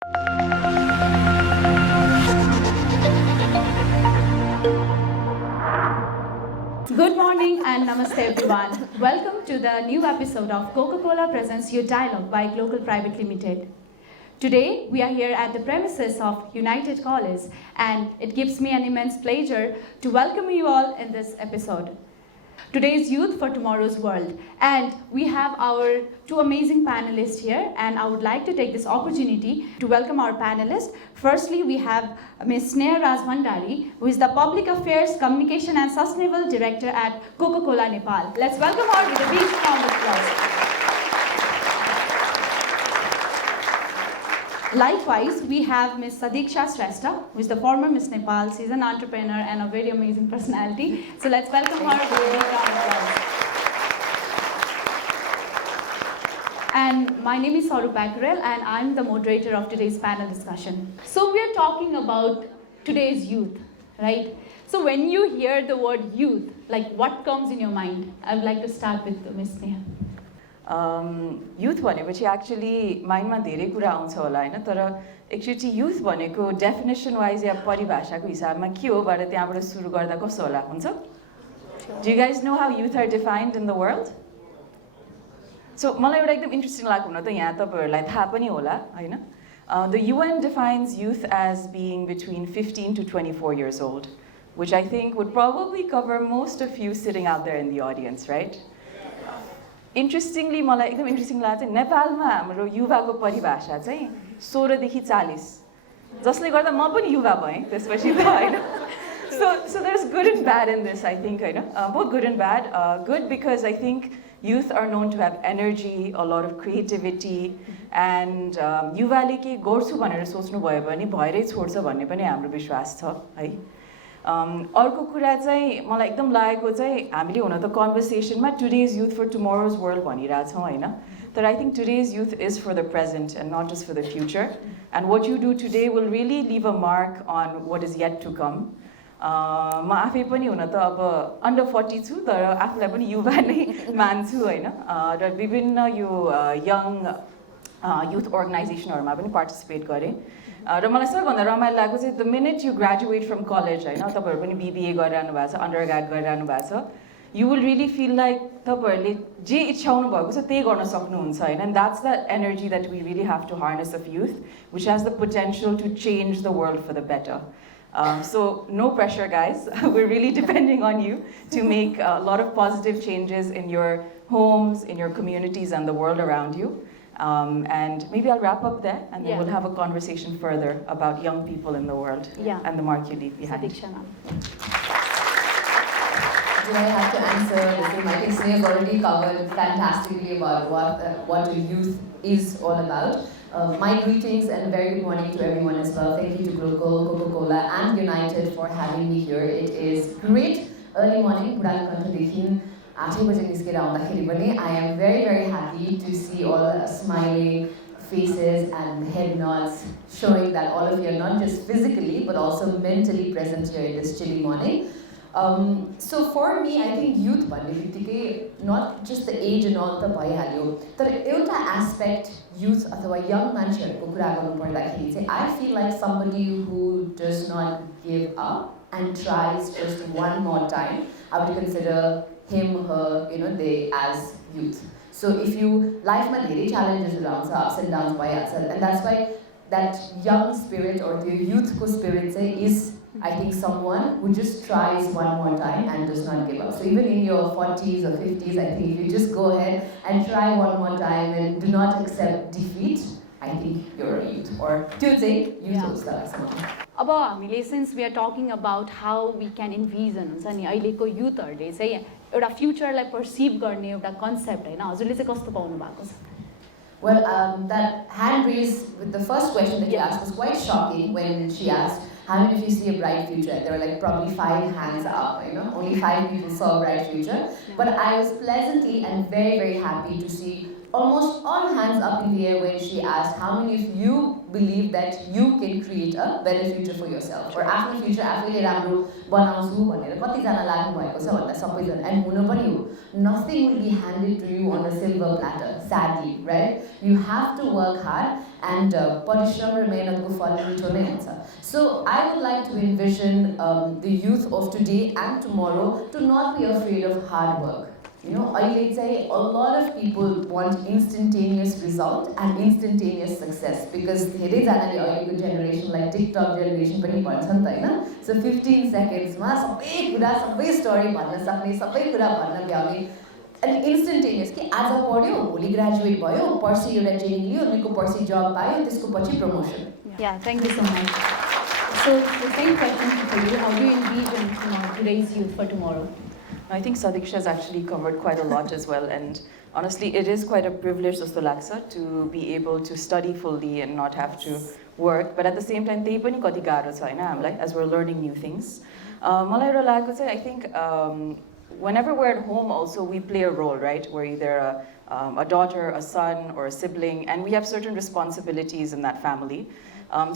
Good morning and namaste everyone. Welcome to the new episode of Coca-Cola Presents Your Dialogue by Glocal Pvt Limited. Today we are here at the premises of United College and it gives me an immense pleasure to welcome you all in this episode. Today is Youth for Tomorrow's World and we have our two amazing panelists here and I would like to take this opportunity to welcome our panelists. Firstly, we have Miss Sneh Rajbhandari, who is the Public Affairs, Communication and Sustainable Director at Coca-Cola Nepal. Let's welcome her with a big round of applause. Likewise, we have Miss Sadichha Shrestha, who is the former Miss Nepal. She's an entrepreneur and a very amazing personality. So let's welcome her with a big round of applause. And my name is Saru Bakarel and I'm the moderator of today's panel discussion. So we are talking about today's youth, right? So when you hear the word youth, like what comes in your mind? I would like to start with Miss Sneh. Youth भनेपछि actually माइन्डमा धेरै कुरा आउँछ होला हैन तर एकचोटि youth भनेको definition wise या परिभाषाको हिसाबमा के हो भने त्यहाँबाट सुरु गर्दा कस्तो होला हुन्छ do you guys know how youth are defined in the world so मलाई एउटा एकदम इन्ट्रेस्टिङ लाग्यो हुन त यहाँ तपाईहरुलाई थाहा पनि होला हैन the UN defines youth as being between 15 to 24 years old which I think would probably cover most of you sitting out there in the audience, right? Interestingly मलाई एकदम इन्ट्रेस्टिङ लाग्छ नेपालमा हाम्रो युवाको परिभाषा चाहिँ 16 देखि 40 जसले गर्दा म पनि युवा भएँ त्यसपछि त हैन so there's good and bad in this I think Hahn both good and bad good because I think youth are known to have energy a lot of creativity and युवाले के गर्छु भनेर सोच्नु भयो भने भएरै छोड्छ भन्ने पनि हाम्रो विश्वास छ है अर्को कुरा चाहिँ मलाई एकदम लागेको चाहिँ हामीले हुन त कन्भर्सेसनमा today's youth for tomorrow's world भनिरहेछौँ हैन तर I think today's youth is for the present and not just for the future and what you do today will really leave a mark on what is yet to come म आफै पनि हुन त अब under 40 छु तर आफूलाई पनि युवा नै मान्छु हैन र विभिन्न यो यङ युथ अर्गनाइजेसनहरूमा पनि पार्टिसिपेट गरेँ र मलाई सबैभन्दा रमाइलो लागेको चाहिँ the minute you graduate from college हैन तपाईहरु पनि BBA गरिरहनु भएको छ अन्डर ग्रेड गरिरहनु भएको छ you will really feel like तपाईहरुले जे इच्छाउनु भएको छ त्यही गर्न सक्नुहुन्छ हैन and that's the energy that we really have to harness of youth which has the potential to change the world for the better so no pressure guys we're really depending on you to make a lot of positive changes in your homes in your communities and the world around you and maybe I'll wrap up there and then we'll have a conversation further about young people in the world and the mark you leave behind. Sadichha, I have to answer the same. I think Sneh has already covered fantastically about what youth is all about. My greetings and a very good morning to everyone as well. Thank you to Glocal, Coca-Cola and United for having me here. It is great early morning. I am very, very happy to see all smiling faces and head nods showing that all of you are not just physically but also mentally present here in this chilly morning. So for me, I think youth not just the age and all the bhayihalyo तर एउटा aspect youth अथवा young मान्छेहरुको कुरा गर्नु पर्दाखेरि चाहिँ I feel like somebody who does not give up and tries just one more time. I would consider him, her, they as youth. So if you life ma धेरै challenges around ups and downs bhayihaल्छ and that's why that young spirit or the youth ko spirit चाहिँ is I think someone who just tries one more time and does not give up. So even in your 40s or 50s, I think if you just go ahead and try one more time and do not accept defeat, I think you're a youth. Or Tuesday, youth holds that someone. अब हामीले since we are talking about how we can envision हुन्छ नि अहिलेको युथहरुले चाहिँ एउटा फ्युचरलाई perceive गर्ने एउटा concept हैन हजुरले चाहिँ कस्तो पाउनु भएको छ Well, that hand raise with the first question that you asked was quite shocking when she asked, how many of you see a bright future? There were like probably 5 hands up, only 5 people saw a bright future. But I was pleasantly and very, very happy to see almost all hands up in the air when she asked how many of you believe that you can create a better future for yourself or आफ्नो future आफैले राम्रो बनाउँछु भनेर कतिजना लाग्नु भएको छ भन्दा सबैजना and हुन पनि हो nothing will be handed to you on a silver platter sadly right you have to work hard and परिश्रम र मेहनतको फल मिठो नै हुन्छ so I would like to envision the youth of today and tomorrow to not be afraid of hard work. You know, I say a lot of people want instantaneous result and instantaneous success because धेरै जनाले अहिलेको generation like TikTok generation पनि भन्छ नि त हैन so 15 seconds मा सबै कुरा सबै story भन्न सक्ने सबै कुरा भन्न भ्याउने and instantaneous कि आज पढ्यो भोलि ग्रेजुएट भयो पर्सि एउटा ट्रेनिङ लियो उनीको पर्सि जब पायो त्यसको पछि promotion Yeah, thank you so much. So the same question for you, how do you envision today's youth for tomorrow? I think Sadichha has actually covered quite a lot as well, and honestly, it is quite a privilege, Jस्तो लाग्छ, to be able to study fully and not have to work. But at the same time, त्यही पनि कति गाह्रो छ हैन हामीलाई as we're learning new things. मलाई एउटा लागेको चाहिँ I think whenever we're at home, also we play a role, right? We're either a daughter, a son, or a sibling, and we have certain responsibilities in that family.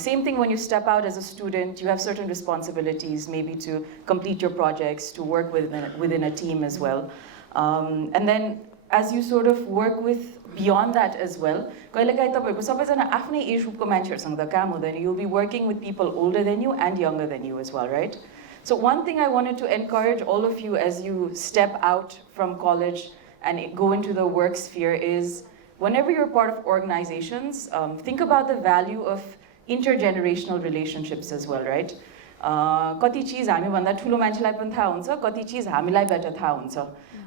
Same thing when you step out as a student, you have certain responsibilities, maybe to complete your projects, to work within a team as well. And then as you sort of work with beyond that as well, कहिलेकाहीँ तपाईहरुको सबैजना आफ्नै as ग्रुपको मान्छेहरुसँग त काम हुँदैन, you'll be working with people older than you and younger than you as well, right? So one thing I wanted to encourage all of you as you step out from college and go into the work sphere is, whenever you're part of organizations, think about the value of intergenerational relationships as well, right? कति चीज हामी भन्दा ठुलो मान्छेलाई पनि थाहा हुन्छ, कति चीज हामीलाई बेटर थाहा हुन्छ.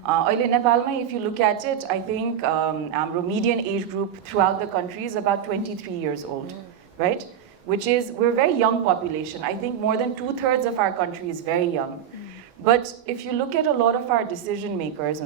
अहिले नेपालमा if you look at it, I think हाम्रो median age group throughout the country is about 23 years old, right? Which is, we're a very young population. I think more than 2/3 of our country is very young. But if you look at a lot of our decision makers,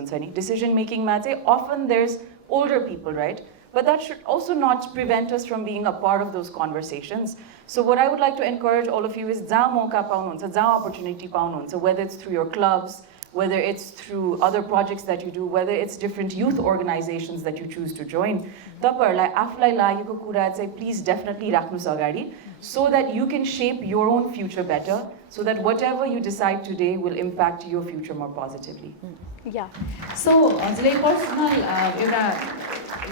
decision making मा चाहिँ often there's older people, right? But that should also not prevent us from being a part of those conversations. So what I would like to encourage all of you is जहाँ मौका पाउनुहुन्छ, जहाँ opportunity पाउनुहुन्छ, whether it's through your clubs, whether it's through other projects that you do, whether it's different youth organizations that you choose to join, तपाईहरुलाई आफुलाई लागेको कुरा चाहिँ please definitely राख्नुस् अगाडि, so that you can shape your own future better, so that whatever you decide today will impact your future more positively. Yeah. So हजुरले personal एउटा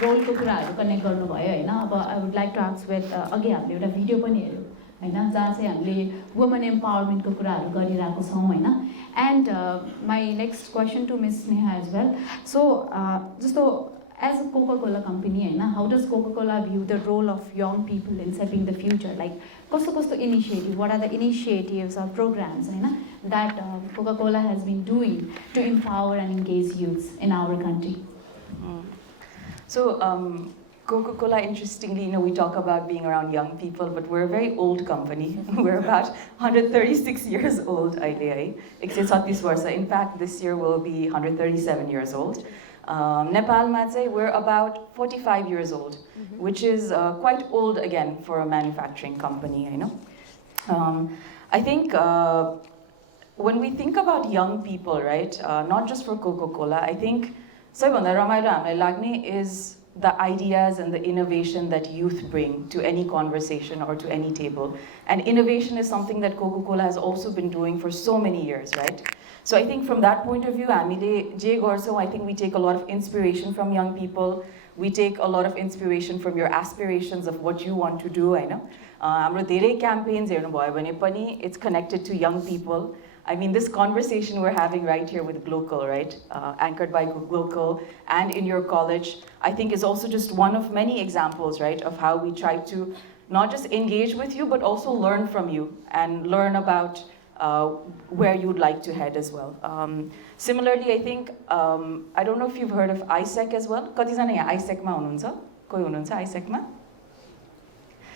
रोलको कुराहरु connect गर्नुभयो हैन. अब I would like to ask with अघि हामीले एउटा video पनि हेर्यौं हैन जहाँ चाहिँ हामीले वुमन एम्पावरमेन्टको कुराहरु गरिरहेको छौं हैन. And my next question to Miss Sneh as well. So जस्तो as a Coca-Cola company Hahn, how does Coca-Cola view the role of young people in shaping the future? Like कस्तो initiative, what are the initiatives or programs Hahn that Coca-Cola has been doing to empower and engage youths in our country? So Coca-Cola, interestingly, we talk about being around young people, but we're a very old company. We're about 136 years old. In fact, this year we'll be 137 years old. Nepal, we're about 45 years old, which is quite old again for a manufacturing company. I think when we think about young people, right, not just for Coca-Cola, I think सबैभन्दा रमाइलो हामीलाई लाग्ने is the ideas and the innovation that youth bring to any conversation or to any table. And innovation is something that Coca-Cola has also been doing for so many years, right? So I think from that point of view, हामीले जे गर्छौं, I think we take a lot of inspiration from young people. We take a lot of inspiration from your aspirations of what you want to do, हैन. हाम्रो धेरै campaigns हेर्नुभयो भने पनि it's connected to young people. I mean, this conversation we're having right here with Glocal, right, anchored by Glocal, and in your college, I think is also just one of many examples, right, of how we try to not just engage with you, but also learn from you and learn about where you'd like to head as well. Similarly, I think, I don't know if you've heard of ISEC as well. कतिजना यहाँ ISEC मा हुनुहुन्छ? कोही हुनुहुन्छ ISEC मा?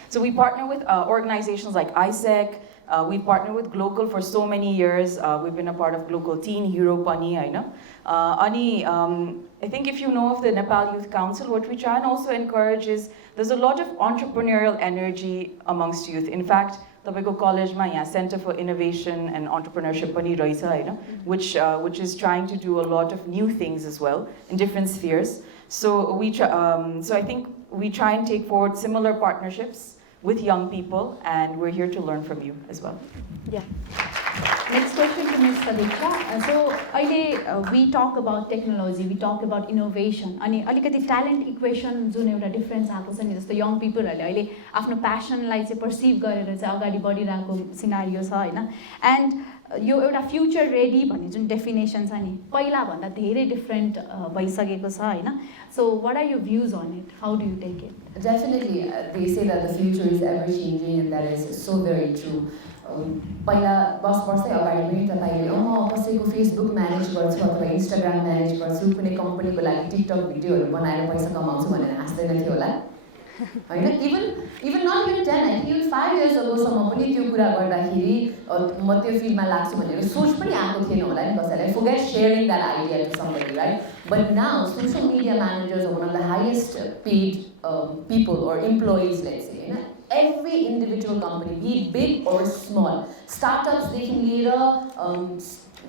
So we partner with organizations like ISEC. We partner with Glocal for so many years. We've been a part of Glocal Teen Hero Pani, I know. I think if you know of the Nepal Youth Council, what we try and also encourage is there's a lot of entrepreneurial energy amongst youth. In fact, तपाईँको कलेजमा यहाँ Center for Innovation and Entrepreneurship पनि रहेछ हैन, which is trying to do a lot of new things as well in different spheres. So so I think we try and take forward similar partnerships with young people, and we're here to learn from you as well. Yeah. Next question to Ms. Sadichha. So, we talk about technology, we talk about innovation. And alikati talent equation जुन एउटा difference आएको छ नि जस्तो young peopleहरूले अहिले आफ्नो passionलाई चाहिँ perceive गरेर चाहिँ अगाडि बढिरहेको सिनारियो छ हैन. And यो एउटा फ्युचर रेडी भन्ने जुन डेफिनेसन छ नि पहिला भन्दा धेरै डिफरेन्ट भइसकेको छ हैन. So what are your views on it? How do you take it? Definitely, they say that the future is ever changing, and that is so very true. पहिला 10 वर्षै अगाडि पनि तपाईँले म कसैको फेसबुक म्यानेज गर्छु अथवा इन्स्टाग्राम म्यानेज गर्छु कुनै कम्पनीको लागि टिकटक भिडियोहरू बनाएर पैसा कमाउँछु भनेर हाँस्दैन थियो होला हैन. Even not even 10, I think even 5 years अगोसम्म पनि त्यो कुरा गर्दाखेरि म त्यो फिल्डमा लाग्छु भनेर सोच पनि आएको थिएन होला नि कसैलाई. Forget sharing that idea to somebody, right? But now social media managers are one of the highest paid people or employees, let's say, you know, every individual company, be it big or small, startups देखि लिएर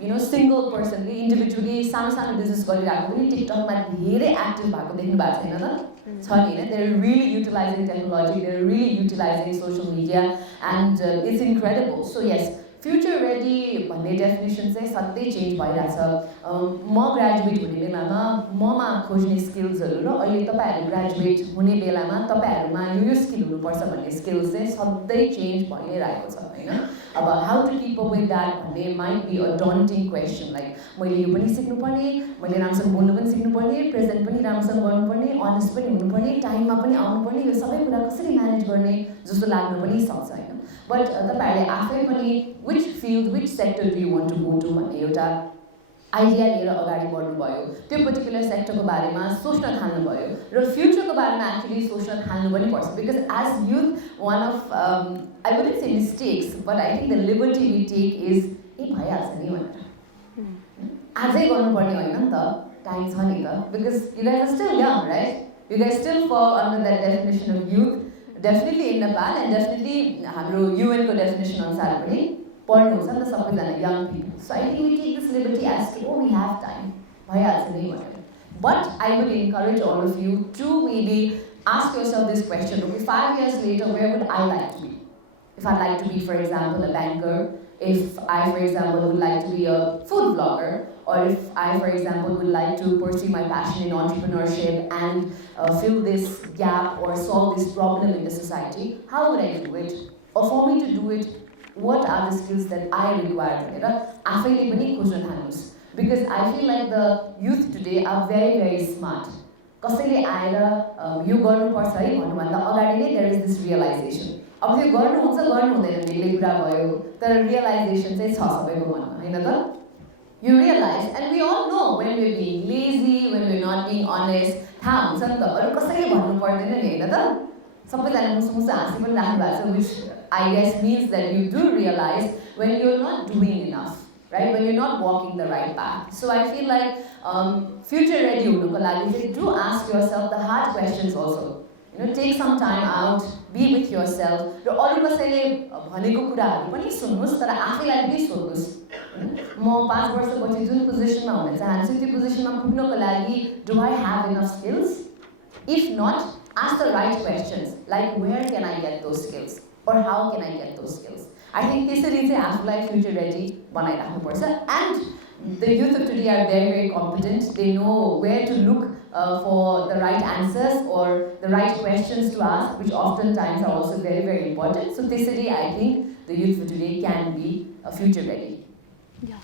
you know, single person individually सानो business गरिरहेको पनि टिकटकमा धेरै active भएको देख्नु भएको छैन त? छ नि हैन. They're really utilizing technology, they're really utilizing social media, and it's incredible. So yes, future ready भन्ने डेफिनेसन चाहिँ सधैँ चेन्ज भइरहेछ. म ग्रेजुएट हुने बेलामा ममा खोज्ने स्किल्सहरू र अहिले तपाईँहरू ग्रेजुएट हुने बेलामा तपाईँहरूमा यो स्किल हुनुपर्छ भन्ने स्किल्स चाहिँ सधैँ चेन्ज भइ नै रहेको छ हैन. अब how to keep up with that भन्ने might be a daunting question. Like मैले यो पनि सिक्नुपर्ने, मैले राम्रोसँग बोल्नु पनि सिक्नुपर्ने, प्रेजेन्ट पनि राम्रोसँग गर्नुपर्ने, अनेस्ट पनि हुनुपर्ने, टाइममा पनि आउनुपर्ने, यो सबै कुरा कसरी म्यानेज गर्ने जस्तो लाग्न पनि सक्छ हैन. बट तपाईँहरूले आफै पनि which field, which sector do you want to go to भन्ने एउटा आइडिया लिएर अगाडि बढ्नुभयो. त्यो पर्टिकुलर सेक्टरको बारेमा सोच्न थाल्नुभयो र फ्युचरको बारेमा एक्चुअली सोच्न थाल्नु पनि पर्छ. Because as youth one of I wouldn't say mistakes but I think the liberty we take is भइहाल्छ नि भनेर आजै गर्नुपर्ने होइन नि त, टाइम छ नि त. Because you guys are still young, right? You guys still fall under that definition of youth. Definitely in Nepal and definitely हाम्रो युएनको डेफिनेसन अनुसार पनि पढ्नुहुन्छ नि त सबैजना young people. So I think we take this liberty as to we have time, भइहाल्छ नि भनेर. But I would encourage all of you to maybe ask yourself this question, okay, 5 years later, where would I like to be? If I'd like to be, for example, a banker, if I, for example, would like to be a food blogger, or if I, for example, would like to pursue my passion in entrepreneurship and fill this gap or solve this problem in the society, how would I do it? Or for me to do it, what are the skills that I require? आफैले पनि खोज्न थाल्नुस्. Because I feel like the youth today are very, very smart. कसैले आएर यो गर्नुपर्छ है भन्नुभन्दा अगाडि नै there is this realisation. अब त्यो गर्नुहुन्छ गर्नु हुँदैन बेग्लै कुरा भयो, तर रियलाइजेसन चाहिँ छ सबैको मनमा हैन त? You realize, and we all know when we're being lazy, when we're not being honest, थाहा हुन्छ नि त, अरू कसैले भन्नु पर्दैन नि हैन त? सबैजना मुसमुस हाँसी पनि राख्नु भएको छ, which I guess means that you do realize when you're not doing enough, right? When you're not walking the right path. So I feel like future ready हुनुको लागि चाहिँ do ask yourself the hard questions also. You know, take some time out, be with yourself. र अरू कसैले भनेको कुराहरू पनि सुन्नुस्, तर आफैलाई पनि सोध्नुस्. म 5 वर्षपछि जुन पोजिसनमा हुन चाहन्छु त्यो पोजिसनमा पुग्नको लागि do I have enough skills? If not, ask the right questions, like where can I get those skills or how can I get those skills? I think त्यसरी चाहिँ आफूलाई future ready बनाइराख्नुपर्छ. And the youth of today are very, very competent. They know where to look for the right answers or the right questions to ask, which oftentimes are also very, very important. So त्यसरी I think the youth of today can be future ready. Yeah.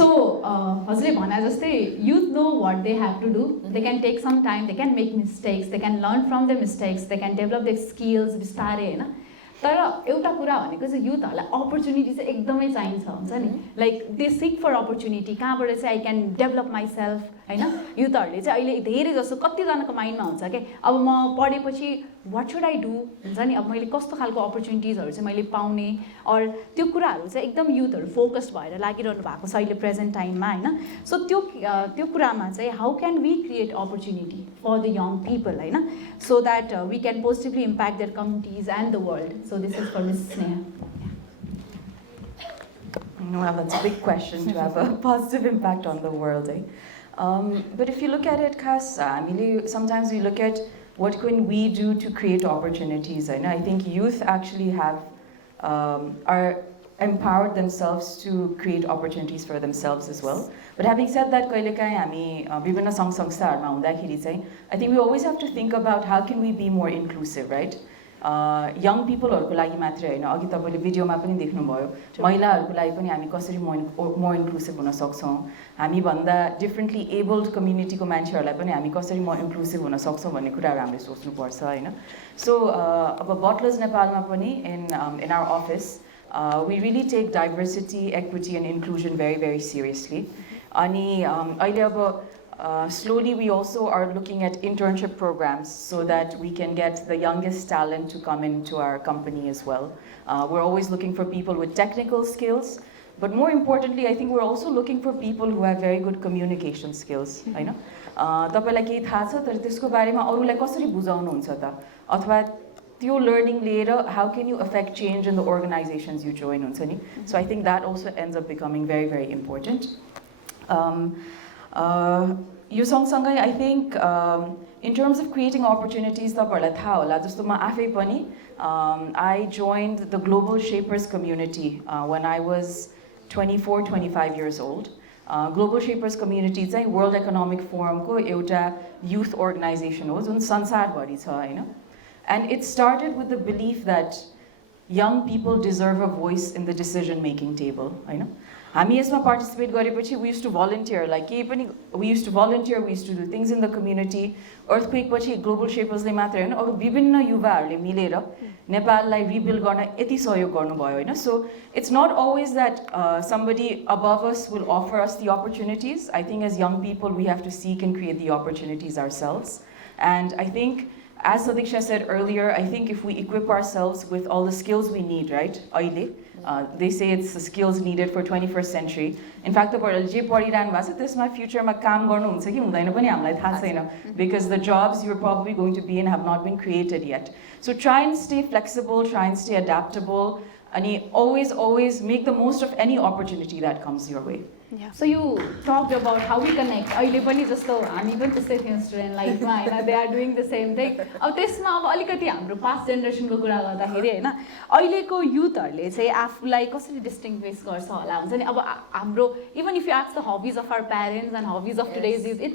So, हजुरले भने जस्तै youth know what they have to do. They can take some time, they can make mistakes, they can learn from their mistakes, they can develop their skills बिस्तारै हैन. तर एउटा कुरा भनेको चाहिँ युथहरूलाई opportunity चाहिँ एकदमै चाहिन्छ हुन्छ नि. Like they sick for opportunity, कहाँबाट चाहिँ आई क्यान डेभलप माइसेल्फ हैन. युथहरूले चाहिँ अहिले धेरै जस्तो कतिजनाको माइन्डमा हुन्छ कि अब म पढेपछि वाट सुड आई डु हुन्छ नि, अब मैले कस्तो खालको अपर्च्युनिटिजहरू चाहिँ मैले पाउने, अर त्यो कुराहरू चाहिँ एकदम युथहरू फोकस्ड भएर लागिरहनु भएको छ अहिले प्रेजेन्ट टाइममा हैन. सो त्यो कुरामा चाहिँ how can we create opportunity for the young people हैन, so that we can positively impact their communities and the world. So this is for Miss Sneh. Well, that's a big question to have a positive impact on the world. But if you look at it, sometimes we look at what can we do to create opportunities. And I think youth actually are empowered themselves to create opportunities for themselves as well. But having said that, I think we always have to think about how can we be more inclusive, right? Young people को लागि मात्रै हैन अघि तपाईले भिडियोमा पनि देख्नुभयो महिलाहरुको लागि पनि हामी कसरी more inclusive हुन सक्छौं हामी भन्दा differently abled community को मान्छेहरुलाई पनि हामी कसरी more inclusive हुन सक्छौं भन्ने कुराहरु हामीले सोच्नु पर्छ हैन सो अब Bottlers नेपालमा पनि in our office we really take diversity, equity and inclusion very very seriously अनि अहिले अब slowly we also are looking at internship programs so that we can get the youngest talent to come into our company as well. We're always looking for people with technical skills, but more importantly, I think we're also looking for people who have very good communication skills. I know. तपाईलाई केही थाहा छ तर त्यसको बारेमा अरूलाई कसरी बुझाउनुहुन्छ त अथवा त्यो learning लिएर how can you affect change in the organizations you join हुन्छ नि so I think that also ends up becoming very very important. यो सँगसँगै I think in terms of creating opportunities तपाईहरुलाई थाहा होला जस्तो म आफै पनि I joined the Global Shapers community when I was 24-25 years old. Global Shapers community चाहिँ World Economic Forum को एउटा youth organization हो जुन संसारभरि छ हैन and it started with the belief that young people deserve a voice in the decision making table हैन हामी यसमा participate गरेपछि we used to volunteer like केही पनि we used to volunteer we used to do things in the community earthquake पछि Global Shapers ले मात्र हैन अरु विभिन्न युवाहरुले मिलेर नेपाललाई rebuild गर्न यति सहयोग गर्नुभयो हैन so it's not always that somebody above us will offer us the opportunities. I think as young people we have to seek and create the opportunities ourselves and I think as Sadichha said earlier, I think if we equip ourselves with all the skills we need, right? They say it's the skills needed for 21st century. In fact, my future because the jobs you're probably going to be in have not been created yet. So try and stay flexible, try and stay adaptable, and always make the most of any opportunity that comes your way. Yeah. So you talked about how we connect. अहिले पनि जस्तो हामी पनि त्यस्तै थियौं student लाइफमा हैन they are doing the same thing. अब त्यसमा अब अलिकति हाम्रो पास्ट जेनेरेसनको कुरा गर्दाखेरि हैन अहिलेको युथहरुले चाहिँ आफुलाई कसरी डिस्टिंग्विश गर्छ होला हुन्छ नि अब हाम्रो even if you ask the hobbies of our parents and hobbies of today's youth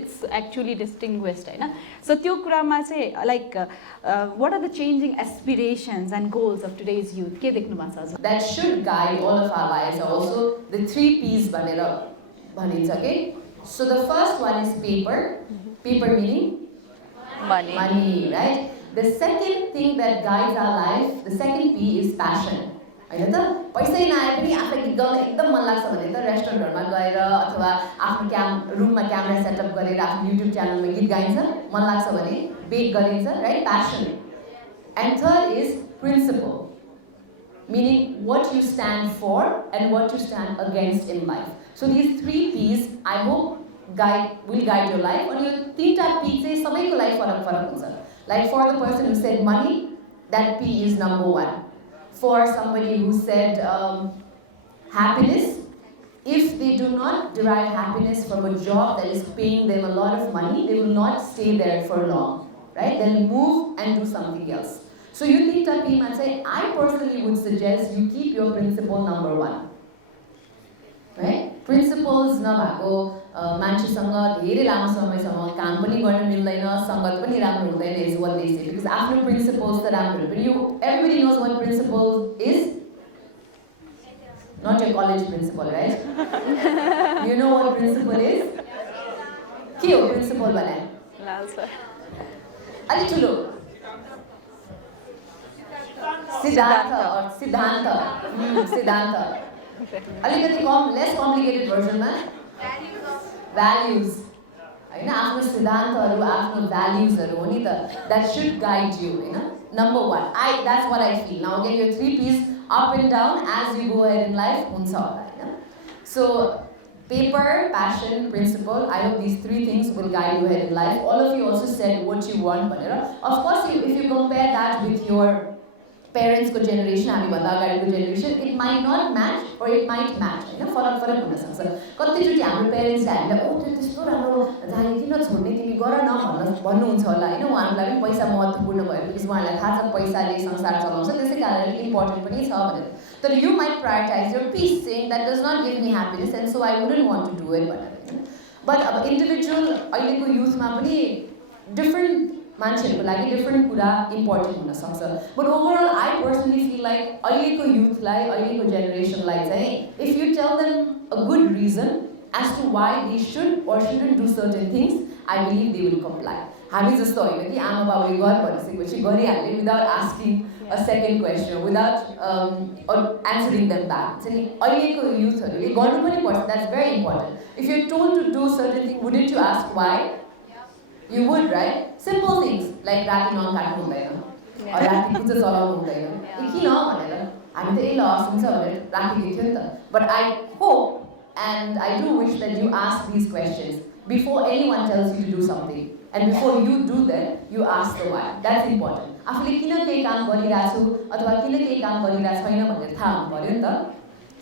it's actually distinguished Hahn so त्यो कुरामा चाहिँ like what are the changing aspirations and goals of today's youth के देख्नु भएको छ that should guide all of our lives are also the 3 P's भनेर भनिन्छ के so the first one is paper meaning money right the second thing that guides our life the second P is passion हैन त पैसै नआए पनि आफूलाई गीत gown एकदम मन लाग्छ भने त रेस्टुरेन्टहरुमा गएर अथवा आफ्नो रुममा क्यामेरा सेटअप गरेर आफ्नो YouTube च्यानलमा गीत गाइन्छ मन लाग्छ भने बेक गरिन्छ right passion and third is principle meaning what you stand for and what you stand against in life so these 3 P's I hope will guide your life and यो तीनटा P चाहिँ सबैको life फरक हुन्छ like for the person who said money that P is number 1 for somebody who said happiness, if they do not derive happiness from a job that is paying them a lot of money, they will not stay there for long, right? They'll move and do something else. So you think that Pima say, I personally would suggest you keep your principle number 1, right? Principles नभएको मान्छेसँग धेरै लामो समयसम्म काम पनि गर्न मिल्दैन संगत पनि राम्रो हुँदैन is what they say because आफ्नो principles त राम्रो but you everybody knows what principle is not your college principal right you know what principle is के हो principle भने लाल सर अलि ठुलो सिद्धान्त अलिकति कम less complicated version मा values हैन आफ्नो सिद्धान्तहरु आफ्नो valuesहरु हो नि त that should guide you Hahn number 1 that's what I feel now again your 3 P's up and down as you go ahead in life हुन्छ होला हैन so paper passion principle I hope these 3 things will guide you ahead in life all of you also said what you want भनेर of course if you compare that with your parents को generation हामीभन्दा अगाडिको generation it might not match or it might match हैन फरक हुन सक्छ कतिचोटि हाम्रो पेरेन्ट्सले हामीलाई ओ त्यो त्यस्तो राम्रो जाने किन छोड्ने तिमी गर न भन्नुहुन्छ होला हैन उहाँहरूलाई पनि पैसा महत्त्वपूर्ण भयो बिकज उहाँहरूलाई थाहा छ पैसाले संसार चलाउँछ त्यसै कारणले इम्पोर्टेन्ट पनि छ भनेर तर you might prioritize your peace saying that does not give me happiness and so I wouldn't want to do it भनेर but अब इन्डिभिजुअल अहिलेको युथमा पनि डिफरेन्ट मान्छेहरूको लागि डिफरेन्ट कुरा इम्पोर्टेन्ट हुन सक्छ but overall I personally feel like अहिलेको युथलाई अहिलेको जेनेरेसनलाई चाहिँ if you tell them a good reason as to why they should or shouldn't do certain things I believe they will comply हामी जस्तो होइन कि आमा बाउले गर भनिसकेपछि गरिहाल्ने without asking a second question without answering them back चाहिँ अहिलेको युथहरूले गर्नु पनि पर्छ that's very important if you're told to do certain thing wouldn't you ask why You would, right? Simple things like राति नखानु हुँदैन or राति कुचो चलाउनु हुँदैन किन भनेर हामी त ल सुन्छ भनेर राखिदिन्थ्यो नि त but I hope and I do wish that you ask these questions before anyone tells you to do something and before you do that you ask the why that's important आफूले किन केही काम गरिरहेको छु अथवा किन केही काम गरिरहेको छैन भनेर थाहा हुनु पर्यो नि त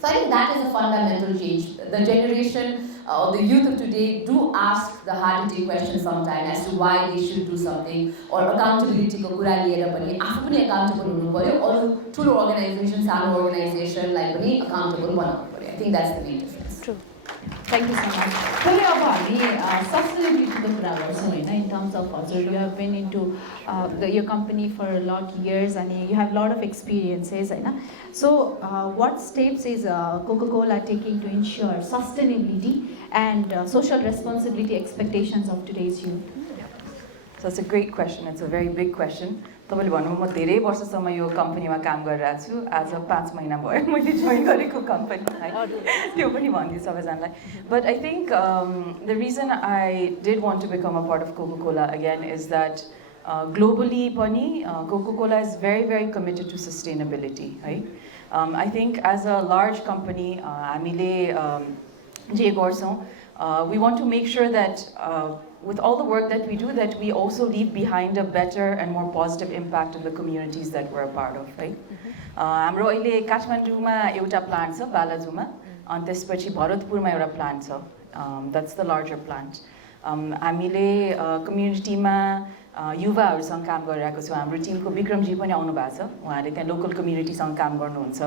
So I think that is a fundamental change. The generation, the youth of today do ask the hard-hitting questions sometimes as to why they should do something or accountability को कुरा लिएर पनि आफू पनि accountable हुनु पर्यो अरु ठुलो organization सानो organization लाई पनि accountable बनाउनु पर्यो. I think that's the main difference. True. Thank you so much. Today अब हामी sustainability को कुरा गर्छौँ हैन in terms of हजुर you have been into your company for a lot years and you have lot of experiences Hahn. So what steps is Coca-Cola taking to ensure sustainability and social responsibility expectations of today's youth? So it's a great question. It's a very big question. तपाईँले भन्नु म धेरै वर्षसम्म यो कम्पनीमा काम गरिरहेको छु आज 5 महिना भयो मैले जोइन गरेको कम्पनीलाई त्यो पनि भनिदिन्छु सबैजनालाई but I think the reason I did want to become a part of Coca-Cola again is that globally पनि Coca-Cola is very very committed to sustainability है I think as a large company हामीले जे गर्छौँ we want to make sure that with all the work that we do, that we also leave behind a better and more positive impact in the communities that we're a part of, right? हाम्रो अहिले काठमाडौँमा एउटा plant छ बालाजुमा अनि त्यसपछि भरतपुरमा एउटा plant छ that's the larger plant. हामीले कम्युनिटीमा युवाहरूसँग काम गरिरहेको छौँ हाम्रो टिमको विक्रमजी पनि आउनु भएको छ उहाँले त्यहाँ लोकल कम्युनिटीसँग काम गर्नुहुन्छ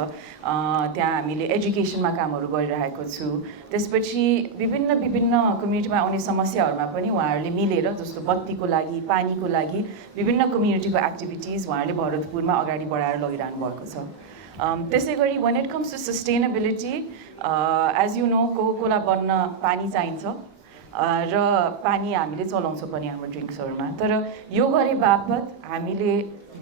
त्यहाँ हामीले एजुकेसनमा कामहरू गरिरहेको छु त्यसपछि विभिन्न कम्युनिटीमा आउने समस्याहरूमा पनि उहाँहरूले मिलेर जस्तो बत्तीको लागि पानीको लागि विभिन्न कम्युनिटीको एक्टिभिटिज उहाँहरूले भरतपुरमा अगाडि बढाएर लगिरहनु भएको छ त्यसै गरी when it comes to sustainability as you know Coca Cola बन्न पानी चाहिन्छ र पानी हामीले चलाउँछौँ पनि हाम्रो ड्रिङ्क्सहरूमा तर यो गरे बापत हामीले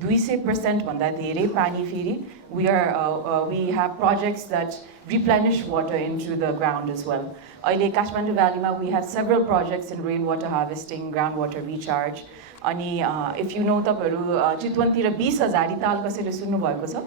200% भन्दा धेरै पानी फेरि we have projects that replenish water into the ground as well. अहिले Kathmandu भ्यालीमा we have several projects in rainwater harvesting, groundwater recharge. अनि if you know तपाईँहरू चितवनतिर 20,000 ताल कसैले सुन्नुभएको छ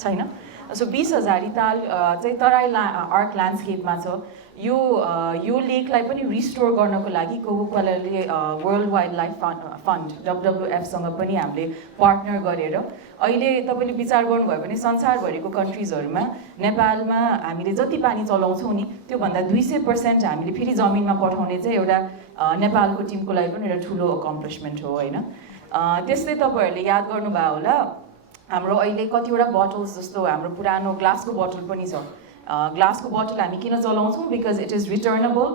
छैन सो 20,000 ताल चाहिँ तराई आर्क ल्यान्डस्केपमा छ यो लेकलाई पनि रिस्टोर गर्नको लागि कोका-कोलाले वर्ल्ड वाइल्ड लाइफ फन्ड WWFसँग पनि हामीले पार्टनर गरेर अहिले तपाईँले विचार गर्नुभयो भने संसारभरिको कन्ट्रिजहरूमा नेपालमा हामीले जति पानी चलाउँछौँ नि त्योभन्दा 200% हामीले फेरि जमिनमा पठाउने चाहिँ एउटा नेपालको टिमको लागि पनि एउटा ठुलो अकम्प्लिसमेन्ट हो होइन त्यस्तै तपाईँहरूले याद गर्नुभयो होला हाम्रो अहिले कतिवटा बोटल्स जस्तो हाम्रो पुरानो ग्लासको बोटल पनि छ ग्लासको बोटल हामी किन चलाउँछौँ because it is returnable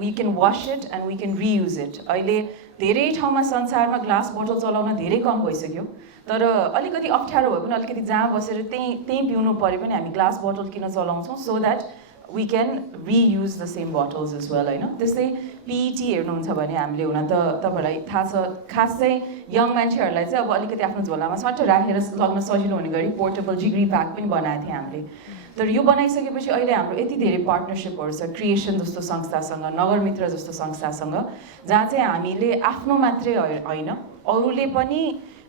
we can wash it and we can reuse it अहिले धेरै ठाउँमा संसारमा ग्लास बोटल चलाउन धेरै कम भइसक्यो तर अलिकति अप्ठ्यारो भयो पनि अलिकति जहाँ बसेर त्यहीँ पिउनु पऱ्यो पनि हामी ग्लास बोटल किन चलाउँछौँ so that we can reuse the same bottles as well हैन त्यस्तै PET हेर्नुहुन्छ भने हामीले हुन त तपाईहरुलाई थाहा छ खास चाहिँ यङ मान्छेहरुलाई चाहिँ अब अलिकति आफ्नो झोलामा सट्ट राखेर लग्न सजिलो हुने गरी पोर्टेबल जिग्री प्याक पनि बनाएको थिए हामीले तर यो बनाइसकेपछि अहिले हाम्रो यति धेरै पार्टनरशिपहरु छ क्रिएसन जस्तो संस्थासँग नगर मित्र जस्तो संस्थासँग जहाँ चाहिँ हामीले आफ्नो मात्रै हैन अरूले पनि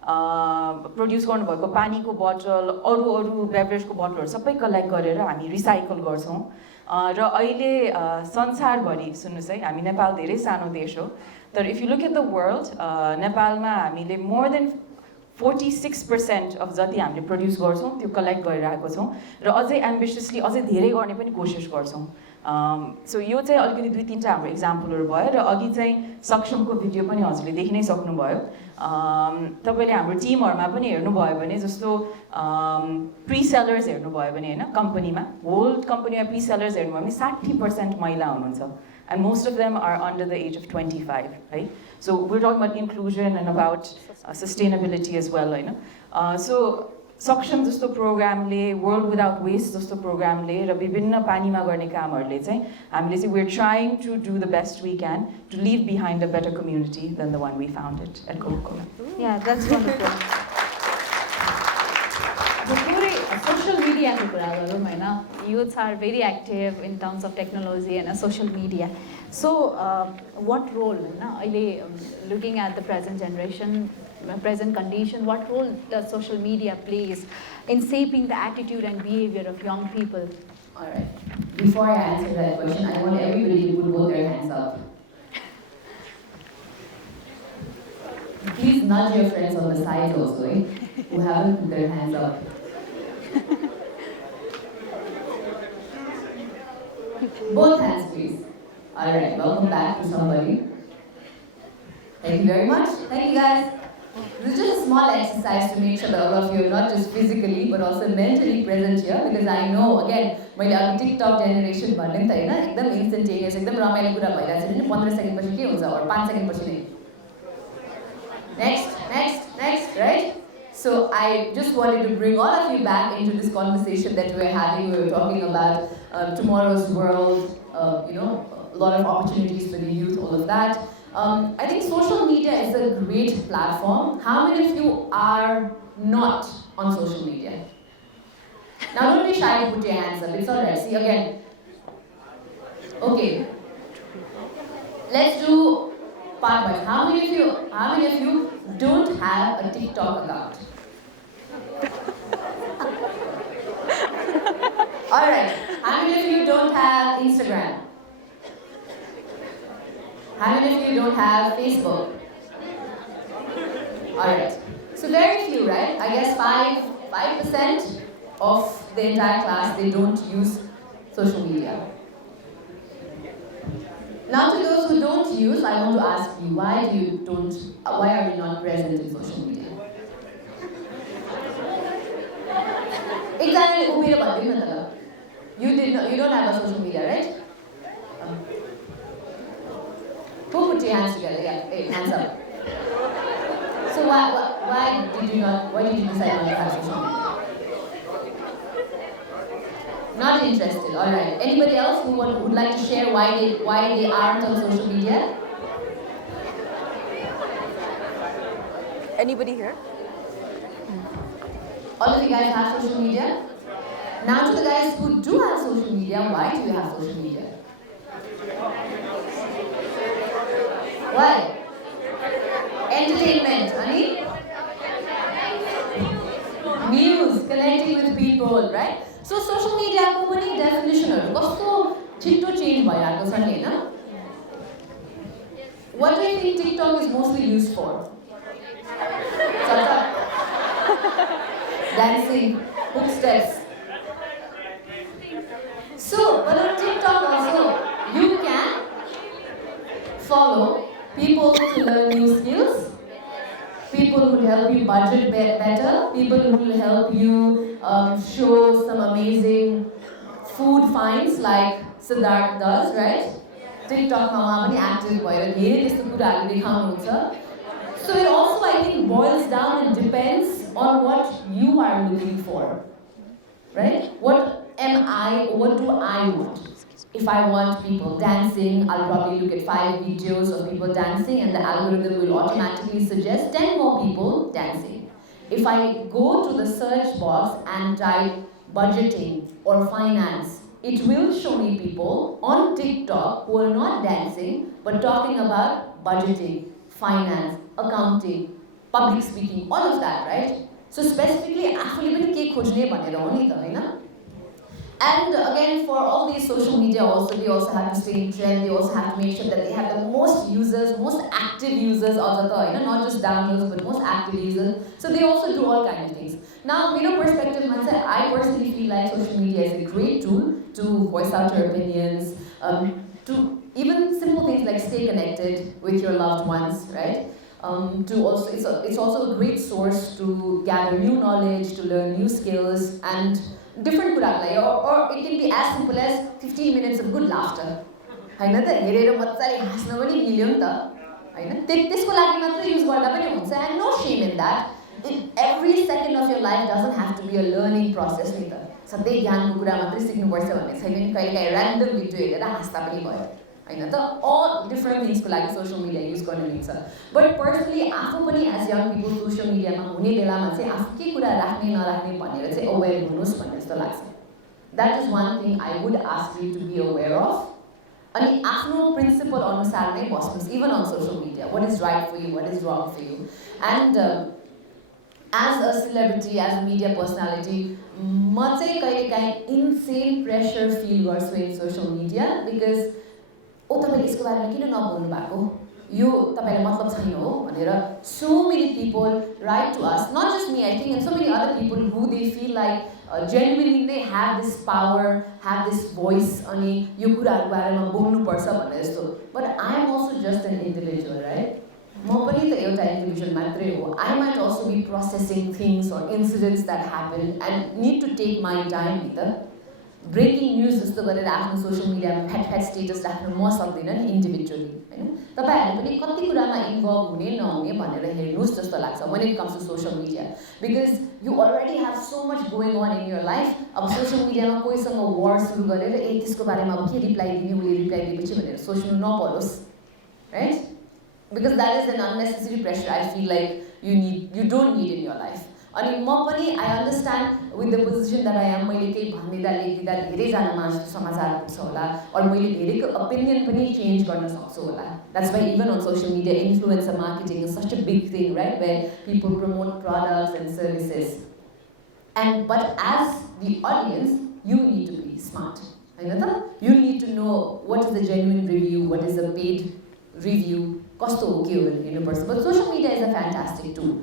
प्रोड्युस गर्नुभएको पानीको बोतल अरू बेभरेजको बोतलहरु सबै कलेक्ट गरेर हामी रिसाइकल गर्छौं र अहिले संसारभरि सुन्नुस् है हामी नेपाल धेरै सानो देश हो तर if you look at the world नेपालमा हामीले मोर देन 46% अफ जति हामीले प्रड्युस गर्छौँ त्यो कलेक्ट गरिरहेको छौँ र अझै एम्बिसियसली अझै धेरै गर्ने पनि कोसिस गर्छौँ। सो यो चाहिँ अलिकति 2-3टा हाम्रो इक्जाम्पलहरू भयो र अघि चाहिँ सक्षमको भिडियो पनि हजुरले देखि नै सक्नुभयो। तपाईँले हाम्रो टिमहरूमा पनि हेर्नुभयो भने जस्तो प्रिसेलर्स हेर्नुभयो भने होइन कम्पनीमा होल कम्पनीमा प्रिसेलर्स हेर्नुभयो भने 60% महिला हुनुहुन्छ and most of them are under the age of 25 है। सो we're talking about inclusion and about sustainability as well होइन। सो सक्षम जस्तो प्रोग्रामले वर्ल्ड विदाउट वेस्ट जस्तो प्रोग्रामले र विभिन्न पानीमा गर्ने कामहरूले चाहिँ हामीले चाहिँ we're trying to do the best we can to leave behind a better community than the one we founded at Coca-Cola. Yeah, that's wonderful. Social media को कुरा गरौँ होइन, youths are very active in terms of technology and social media. So what role होइन अहिले looking at the present generation, present condition, what role does social media plays in shaping the attitude and behavior of young people? All right. Before I answer that question, I want everybody to put both their hands up. Please nudge your friends on the sides also, who haven't put their hands up. Both hands, please. All right, welcome back to somebody. Thank you very much. Thank you, guys. This is just a small exercise to make sure that all of you are not just physically but also mentally present here, because I know, again, मैले अब TikTok generation भन्ने नि त हैन, एकदम instantaneous, एकदम रमाइलो कुरा भइरहेछ नि 15 सेकेन्ड पछि के हुन्छ or 5 सेकेन्ड पछि नै next, right? So I just wanted to bring all of you back into this conversation that we're having. We were talking about tomorrow's world, a lot of opportunities for the youth, all of that. I think social media is a great platform. How many of you are not on social media? Now don't be shy to put your hands up, it's alright. See again. Okay. Let's do part wise. How many of you don't have a TikTok account? Alright. How many of you don't have Instagram? How many of you don't have Facebook? Alright. So very few, right? I guess 5% of the entire class, they don't use social media. Now to those who don't use, I want to ask you, why are you not present in social media? Exactly, you don't have a social media, right? Who put your hands together? Yeah, hey, hands up. So why did you decide not to have social media? Not interested, alright. Anybody else who would like to share why they aren't on social media? Anybody here? All of you guys have social media? Now to the guys who do have social media, why do you have social media? Why? Entertainment, honey? News, connecting with people, right? So social media को पनि definitionहरु कस्तो छिटो change भइरहेको छ नि हैन? What do you think TikTok is mostly used for? Dancing, hook steps. So, but on TikTok also, you can follow people to learn new skills, people who will help you budget better, people who will help you show some amazing food finds like Siddharth does, right? TikTok ma pani active bhayera धेरै त्यस्तो कुराहरु देखाउनुहुन्छ. So it also, I think, boils down and depends on what you are looking for, right? What am I, what do I want? If I want people dancing, I'll probably look at 5 videos of people dancing and the algorithm will automatically suggest 10 more people dancing. If I go to the search box and type budgeting or finance, it will show me people on TikTok who are not dancing but talking about budgeting, finance, accounting, public speaking, all of that, right? So specifically, actually, पनि के खोज्ने भनेर हो नि त हैन? And again, for all these social media also, they also have to stay in trend. They also have to make sure that they have the most users, most active users of the, not just downloads, but most active users. So they also do all kinds of things. Now, perspective, I personally feel like social media is a great tool to voice out your opinions, to even simple things like stay connected with your loved ones, right? To also, it's also a great source to gather new knowledge, to learn new skills, and different कुराहरुलाई or it can be as simple as 15 minutes of good laughter. हैन त हेरेर मज्जाले हाँस्न पनि मिल्यो नि त हैन त्यसको लागि मात्र युज गर्दा पनि हुन्छ and no shame in that. Every second of your life doesn't have to be a learning process नि त. सधैँ ज्ञानको कुरा मात्रै सिक्नु पर्छ भन्ने छैन नि कहिलेकाहीँ र्यान्डम भिडियो हेरेर हाँस्दा पनि भयो हैन त all different things को लागि social media use गर्न मिल्छ. But personally आफू पनि as young people social media मा हुने बेलामा चाहिँ आफू के कुरा राख्ने नराख्ने भनेर चाहिँ aware हुनुस् भन्ने जस्तो लाग्छ. That is one thing I would ask you to be aware of. अनि आफ्नो principle अनुसार नै बस्नुस् even on social media. What is right for you, what is wrong for you. And as a celebrity, as a media personality, म चाहिँ कहिलेकाहीँ insane pressure feel गर्छु in social media because ओ तपाईले यसको बारेमा किन नबोल्नु भएको यो तपाईलाई मतलब छैन हो भनेर so many people write to us, not just me, I think, and so many other people who they feel like genuinely they have this power, have this voice अनि यो कुराहरु बारेमा बोल्नु पर्छ भनेर जस्तो. But I am also just an individual, right? म पनि त एउटा individual मात्रै हो. I might also be processing things or incidents that happen and need to take my time नि त. Breaking news जस्तो गरेर आफ्नो सोशल मिडियामा फ्याट स्टेटस राख्न म सक्दिनँ नि इन्डिभिजुअली हैन. तपाईहरुले पनि कति कुरामा इन्भल्भ हुने नहुने भनेर हेर्नुस् जस्तो लाग्छ when it comes to social media because you already have so much going on in your life. अब सोशल मिडियामा कोहीसँग war सुरु गरेर त्यसको बारेमा अब के रिप्लाई दिने उले रिप्लाई दिएपछि भनेर सोच्नु नपरोस्, right? Because that is an unnecessary pressure I feel like you don't need in your life. अनि म पनि I understand with the position that I am, मैले केही भन्दिँदा लेख्दिँदा धेरैजना मान्छे समाचार पुग्छ होला or मैले धेरैको opinion पनि change गर्न सक्छु होला. That's why even on social media influencer marketing is such a big thing, right, where people promote products and services. But as the audience you need to be smart, हैन त? You need to know what is the genuine review, what is the paid review, कस्तो हो के हो भनेर हेर्नुपर्छ. But social media is a fantastic tool.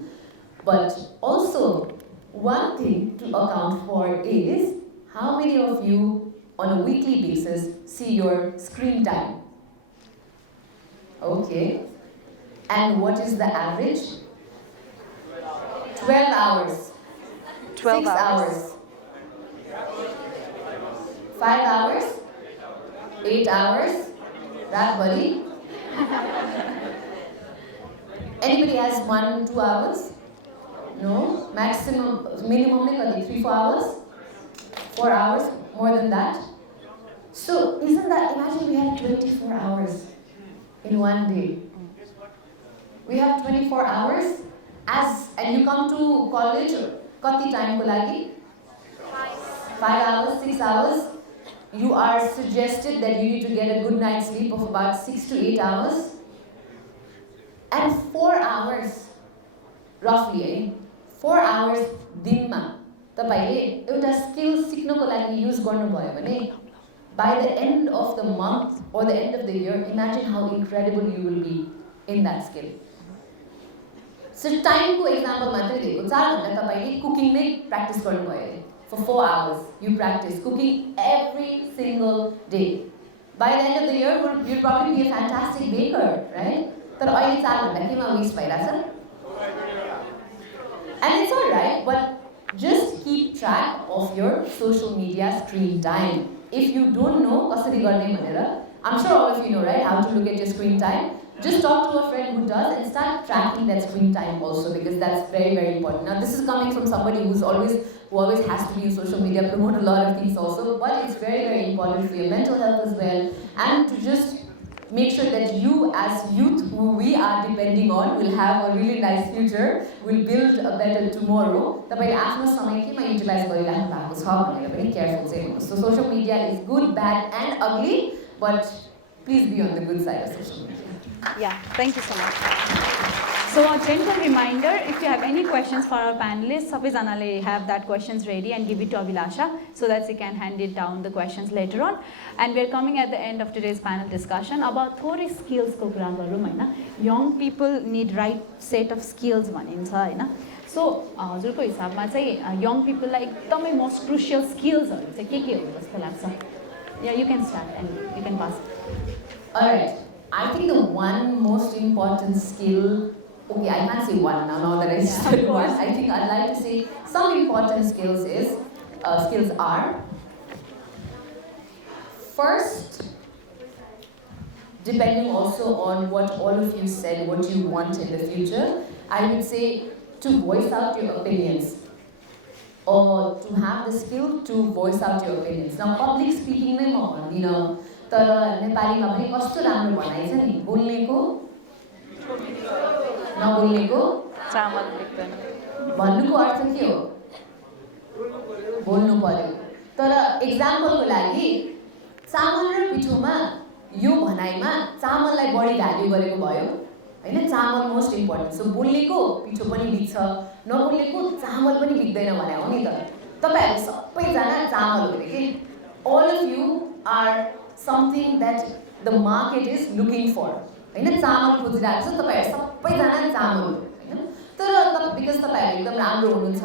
But also, one thing to account for is how many of you on a weekly basis see your screen time. Okay. And what is the average? 12 hours. 12 6 hours. 5 hours. 8 hours. That buddy. Anybody has 1-2 hours? No, maximum, minimum 3-4 hours, 4 hours, more than that. So isn't that, imagine we have 24 hours in one day. We have 24 hours and you come to college, kati time ko lagi? 5 hours, 6 hours. You are suggested that you need to get a good night's sleep of about 6 to 8 hours. And 4 hours, roughly, 4 hours दिनमा तपाईले एउटा skill सिक्नको लागि use गर्नुभयो भने by the end of the month or the end of the year, imagine how incredible you will be in that skill. So time को example मात्रै दिएको 4 घण्टा तपाईले कुकिङ नै प्र्याक्टिस गर्नुभयो for 4 hours. You practice cooking every single day. By the end of the year, you'll probably be a fantastic baker, right? तर अहिले 4 घण्टा केमा waste भइराछ? And it's alright, but just keep track of your social media screen time. If you don't know, कसरी गर्ने भनेर, I'm sure all of you know, right, how to look at your screen time. Just talk to a friend who does and start tracking that screen time also because that's very, very important. Now this is coming from somebody who always has to be in social media, promote a lot of things also, but it's very, very important for your mental health as well and to just make sure that you as youth who we are depending on will have a really nice future, will build a better tomorrow. तपाईले आफ्नो समय केमा utilise गरिराख्नु भएको छ भनेर पनि careful चाहिँ हुनुहोस्. So social media is good, bad and ugly, but please be on the good side of social media. Yeah, thank you so much. So a gentle reminder, if you have any questions for our panelists, sabaijanale have that questions ready and give it to Abhilasha so that she can hand it down the questions later on. And we are coming at the end of today's panel discussion about थोरै skills को कुरा गरौँ हैन. Young people need right set of skills भनिन्छ हैन. So हजुरको हिसाबमा चाहिँ young people लाई एकदमै most crucial skills हरु चाहिँ के हो जस्तो लाग्छ? Yeah, you can start and you can pass. Alright, I think the one most important skill, okay, I can't say one now that I said one. I think I'd like to say some important skills are, first, depending also on what all of you said, what you want in the future, I would say to voice out your opinions. Or to have the skill to voice out your opinions. Now, public speaking नै म भन्दिनँ, तर नेपालीमा पनि कस्तो राम्रो भनाइ छ नि, बोल्नेको नबोल्नेको चामल देख्दैन भन्नुको अर्थ के हो? बोल्नु पर्यो. तर एक्जाम्पलको लागि चामल र पिठोमा यो भनाइमा चामललाई बढी भ्याल्यु गरेको भयो हैन. चामल मोस्ट इम्पोर्टेन्ट. सो बोल्नेको पिठो पनि बिग्छ, नबोल्नेको चामल पनि बिग्दैन भने हो नि त. तपाईहरु सबैजना चामल हो के. All of you are something that the market is looking for. हैन, चामल खोजिरहेको छ, तपाईहरु सबैजना चामल हो हैन. तर बिकज तपाईहरु एकदम राम्रो हुनुहुन्छ,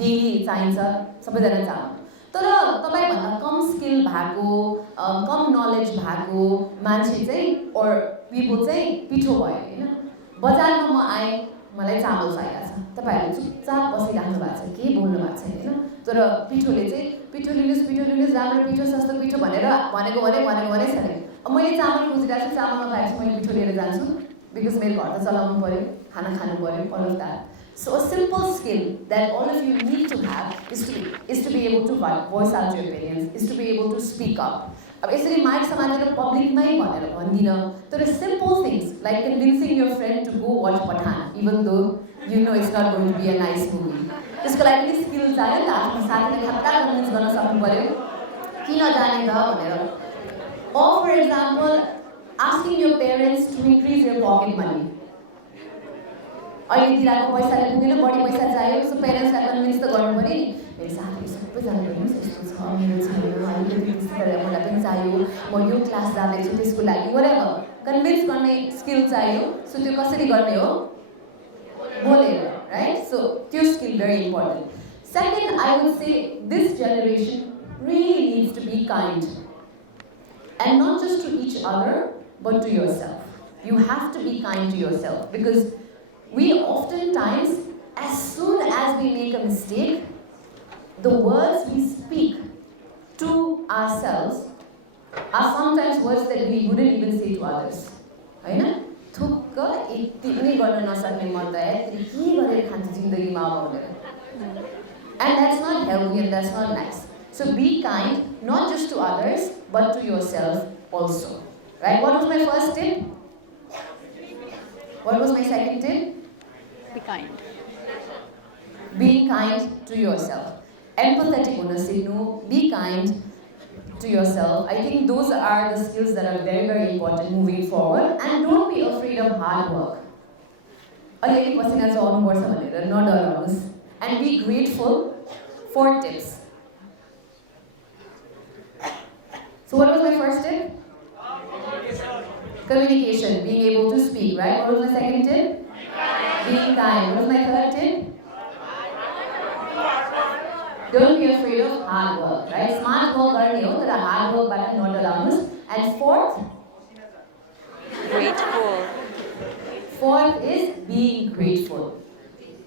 डेली चाहिन्छ सबैजना चामल. तर तपाईभन्दा कम स्किल भएको, कम नलेज भएको मान्छे चाहिँ or people चाहिँ पिठो भयो हैन. बजारमा म आए, मलाई चामल चाहिएको छ. तपाईहरुले चुपचाप बसिराख्नु भएको छ, के बोल्नु भएको छैन हैन. तर पिठोले चाहिँ पिठो लिनुस् राम्रो पिठो सस्तो पिठो भनेर भनेको छैन. मैले चामल खोजिरहेको छु, चामल नपाएपछि मैले पिठो लिएर जान्छु बिकज मेरो घर त चलाउनु पर्यो, खाना खानु पर्यो, all of that. So a simple skill that all of you need to have is to be able to voice out your opinions, is to be able to speak up. अब यसरी माइक समातेर पब्लिकमै भनेर भन्दिनँ, तर simple things like convincing your friend to go watch Pathan even though you know it's not going to be a nice movie. त्यसको लागि पनि skill चाहियो नि त. आफ्नो साथीले खट्टा कन्भिन्स गर्न सक्नु पर्यो, किन जाने त भनेर. Or for example, asking your parents to increase your pocket money. अहिले दिराको पैसाले पुगेन, बढी पैसा चाहियो, सो पेरेन्ट्सलाई कन्भिन्स त गर्नु पर्यो नि. मेरो साथीहरू सबैजना हेर्नुहोस् यस्तो छ, मेरो छैन, अलिकति त्यसबाट मलाई पनि चाहियो, म यो क्लास जाँदैछु त्यसको लागि whatever. कन्भिन्स गर्ने स्किल चाहियो. सो त्यो कसरी गर्ने हो? बोलेर, right? So त्यो skill very important. Second, I would say this generation really needs to be kind. And not just to each other, but to yourself. You have to be kind to yourself because we oftentimes, as soon as we make a mistake, the words we speak to ourselves are sometimes words that we wouldn't even say to others. हैन? थुक्क यति पनि गर्न नसक्ने म त यति के गरेर खान्छ जिन्दगीमा भनेर. And that's not healthy and that's not nice. So be kind, not just to others, but to yourself also. Right? What was my first tip? What was my second tip? Be kind. Being kind to yourself. Empathetic huna siknu, be kind to yourself. I think those are the skills that are very, very important moving forward. And don't be afraid of hard work. अलिअलि पसिना चलाउनुपर्छ भनेर नडराउनुस्. And be grateful. 4 tips. So what was my first tip? Communication, being able to speak, right? What was my second tip? Being kind. What was my third tip? Don't be afraid of hard work, right? Smart work गर्ने हो तर hard work बाट नडराउनुस्. And fourth? Grateful. Fourth is being grateful.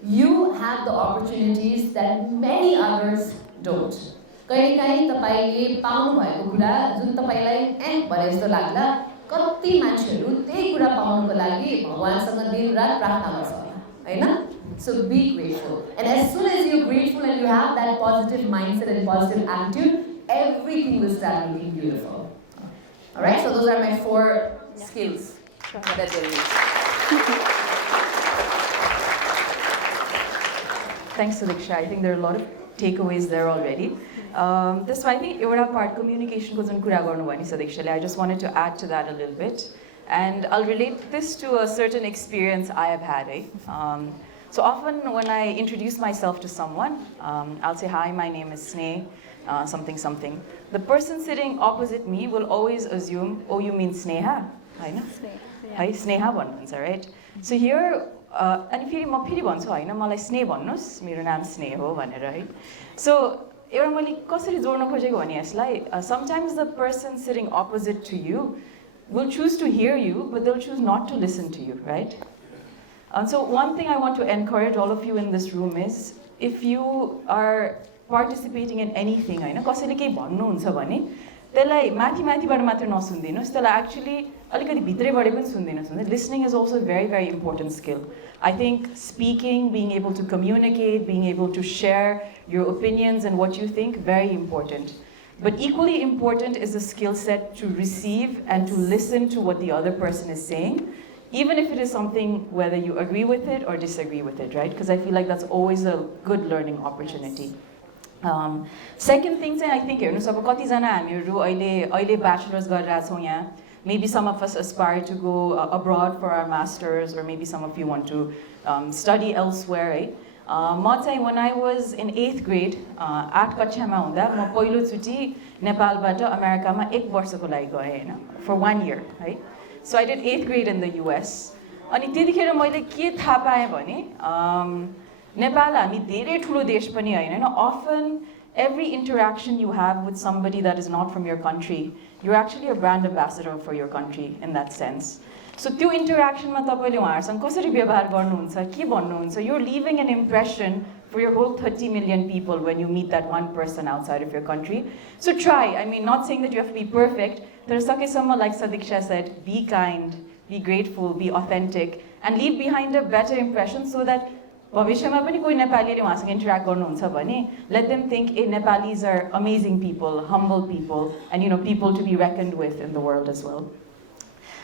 You have the opportunities that many others don't. कहिलेकाहीँ तपाईले पाउनु भएको कुरा जुन तपाईलाई भने जस्तो लाग्ला, कति मान्छेहरू त्यही कुरा पाउनको लागि भगवानसँग दिनरात प्रार्थना गर्छ होला, हैन? So be grateful. And as soon as you're grateful and you have that positive mindset and positive attitude, everything will start looking beautiful. Alright, so those are my 4 skills that they need. Thanks, Sadichha. I think there are a lot of takeaways there already. That's why I think एउटा part communication को जुन कुरा गर्नु भयो नि Sadichhaले, I just wanted to add to that a little bit. And I'll relate this to a certain experience I have had. So often when I introduce myself to someone, I'll say, hi, my name is Sneh, something, something. The person sitting opposite me will always assume, oh, you mean Sneha? Hi, Sneha भन्नुहुन्छ, right? So here, अनि फेरि म फेरि भन्छु होइन मलाई स्नेह भन्नुहोस् मेरो नाम स्नेह हो भनेर है. So एउटा मैले कसरी जोड्न खोजेको भने यसलाई sometimes the person sitting opposite to you will choose to hear you, but they'll choose not to listen to you, right? And so one thing I want to encourage all of you in this room is, if you are participating in anything, होइन कसैले केही भन्नुहुन्छ भने त्यसलाई माथि माथिबाट मात्र नसुन्दिनुहोस्, त्यसलाई actually अलिकति भित्रैबाट पनि सुन्दिनुहोस्. Listening is also a very, very important skill. I think speaking, being able to communicate, being able to share your opinions and what you think, very important. But equally important is the skill set to receive and to listen to what the other person is saying, even if it is something whether you agree with it or disagree with it, right? Because I feel like that's always a good learning opportunity. Second thing चाहिँ I think हेर्नुहोस् अब कतिजना हामीहरू अहिले bachelor's गरिरहेको छौँ यहाँ. Maybe some of us aspire to go abroad for our masters, or maybe some of you want to study elsewhere, right? म चाहिँ when I was in 8th grade, 8 कक्षामा हुँदा म पहिलोचोटि नेपालबाट अमेरिकामा 1 वर्षको लागि गएँ हैन, for 1 year, right? So I did 8th grade in the US. अनि त्यतिखेर मैले के थाहा पाएँ भने नेपाल हामी धेरै ठुलो देश पनि हैन. Often every interaction you have with somebody that is not from your country, you're actually a brand ambassador for your country in that sense. So त्यो इन्टरेक्सनमा तपाईले उहाँहरुसँग कसरी व्यवहार गर्नुहुन्छ, के भन्नुहुन्छ, you're leaving an impression for your whole 30 million people when you meet that one person outside of your country. So try, I mean, not saying that you have to be perfect, there's सकेसम्म, like Sadichha said, be kind, be grateful, be authentic, and leave behind a better impression so that भविष्यमा पनि कोही नेपालीले उहाँसँग interact गर्नुहुन्छ भने let them think Nepalis are amazing people, humble people, and people to be reckoned with in the world as well.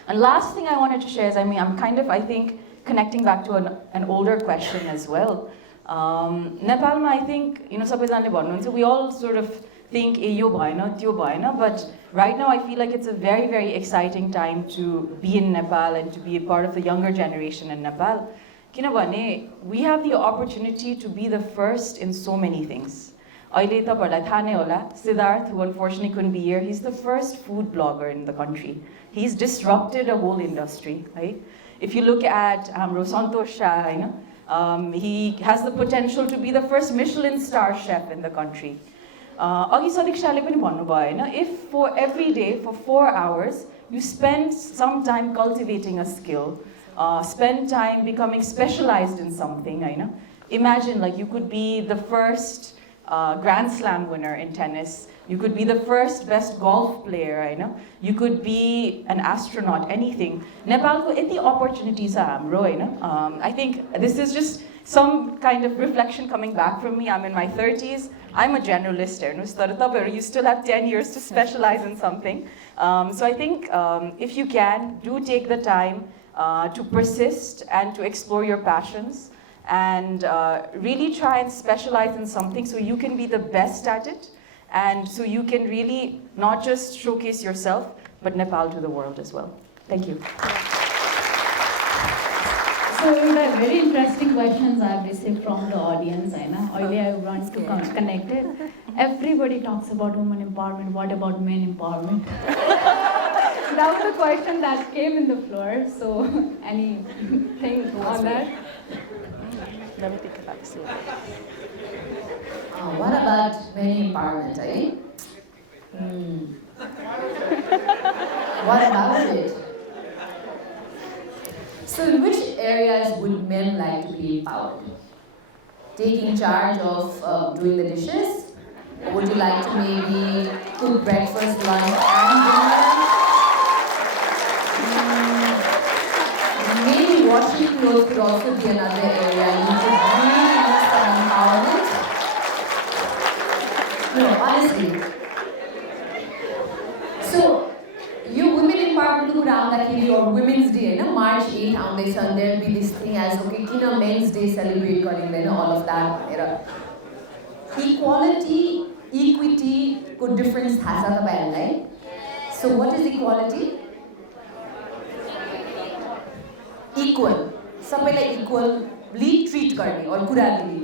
And last thing I wanted to share is, I'm kind of, I think, connecting back to an older question as well. Nepalma, I think, सबैजनाले भन्नुहुन्छ, we all sort of think यो भएन, त्यो भएन, but right now I feel like it's a very, very exciting time to be in Nepal and to be a part of the younger generation in Nepal. किनभने we have the opportunity to be the first in so many things. अहिले तपाईहरुलाई थाहा नै होला, Siddharth, who unfortunately couldn't be here, he's the first food blogger in the country. He's disrupted a whole industry, right? If you look at हाम्रो Santosh Shah, he has the potential to be the first Michelin star chef in the country. अघि सदिक्षाले पनि भन्नुभयो हैन, if for every day for 4 hours you spend some time cultivating a skill, spend time becoming specialized in something, imagine like you could be the first Grand Slam winner in tennis, you could be the first best golf player, you could be an astronaut, anything. Nepalko Yati opportunities छ हाम्रो हैन. I think this is just some kind of reflection coming back from me. I'm in my 30s. I'm a generalist here. You still have 10 years to specialize in something. So I think if you can, do take the time to persist and to explore your passions, and really try and specialize in something so you can be the best at it, and so you can really not just showcase yourself, but Nepal to the world as well. Thank you. So very interesting questions I have received from the audience. I want to connect it. Everybody talks about women empowerment. What about men empowerment? That was the question that came in the floor. So anything on that? Let me think about this. What about men empowerment, eh? What about it? So in which areas would men like to be empowered? Taking charge of doing the dishes? Or would you like to maybe cook breakfast, lunch, and dinner? Maybe washing clothes could also be another area. You could really use some empowerment. No, honestly. So, you women empowerment को आउँदाखेरि or Women's Day, March 8 आउँदैछ, and there'll be this thing as okay, किन Men's Day celebrate गरिँदैन, all of that भनेर. Equality, equity को difference थाहा छ तपाईहरुलाई? So what is equality? Equal सबैलाई इक्वली ट्रिट गर्ने अरू कुराले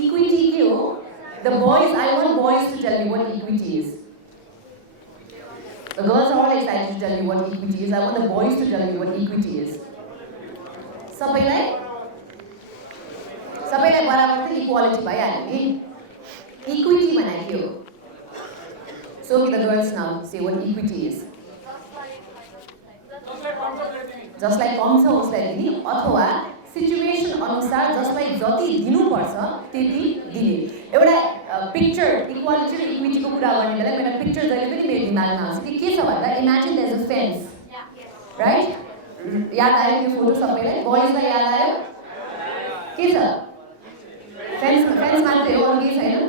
इक्विटी के हो the boys I want boys to tell me what equity is the girls are all excited to tell me what equity is I want the boys to tell me what equity is सबैलाई बराबर त equality भइहाल्यो नि equity भनेको के हो So the girls now say what equity is. Just like कम छ उसलाई दिने अथवा सिचुएसन अनुसार जसलाई जति दिनुपर्छ त्यति दिने एउटा पिक्चर इक्वालिटी र इक्विटीको कुरा गर्ने बेला मेरो पिक्चर जहिले पनि मेरो दिमागमा आउँछ कि के छ भन्दा imagine there is a fence right याद आयो त्यो फोटो सबैलाई बोइजलाई याद आयो के छ फेन्स मात्रै हो अरू केही छैन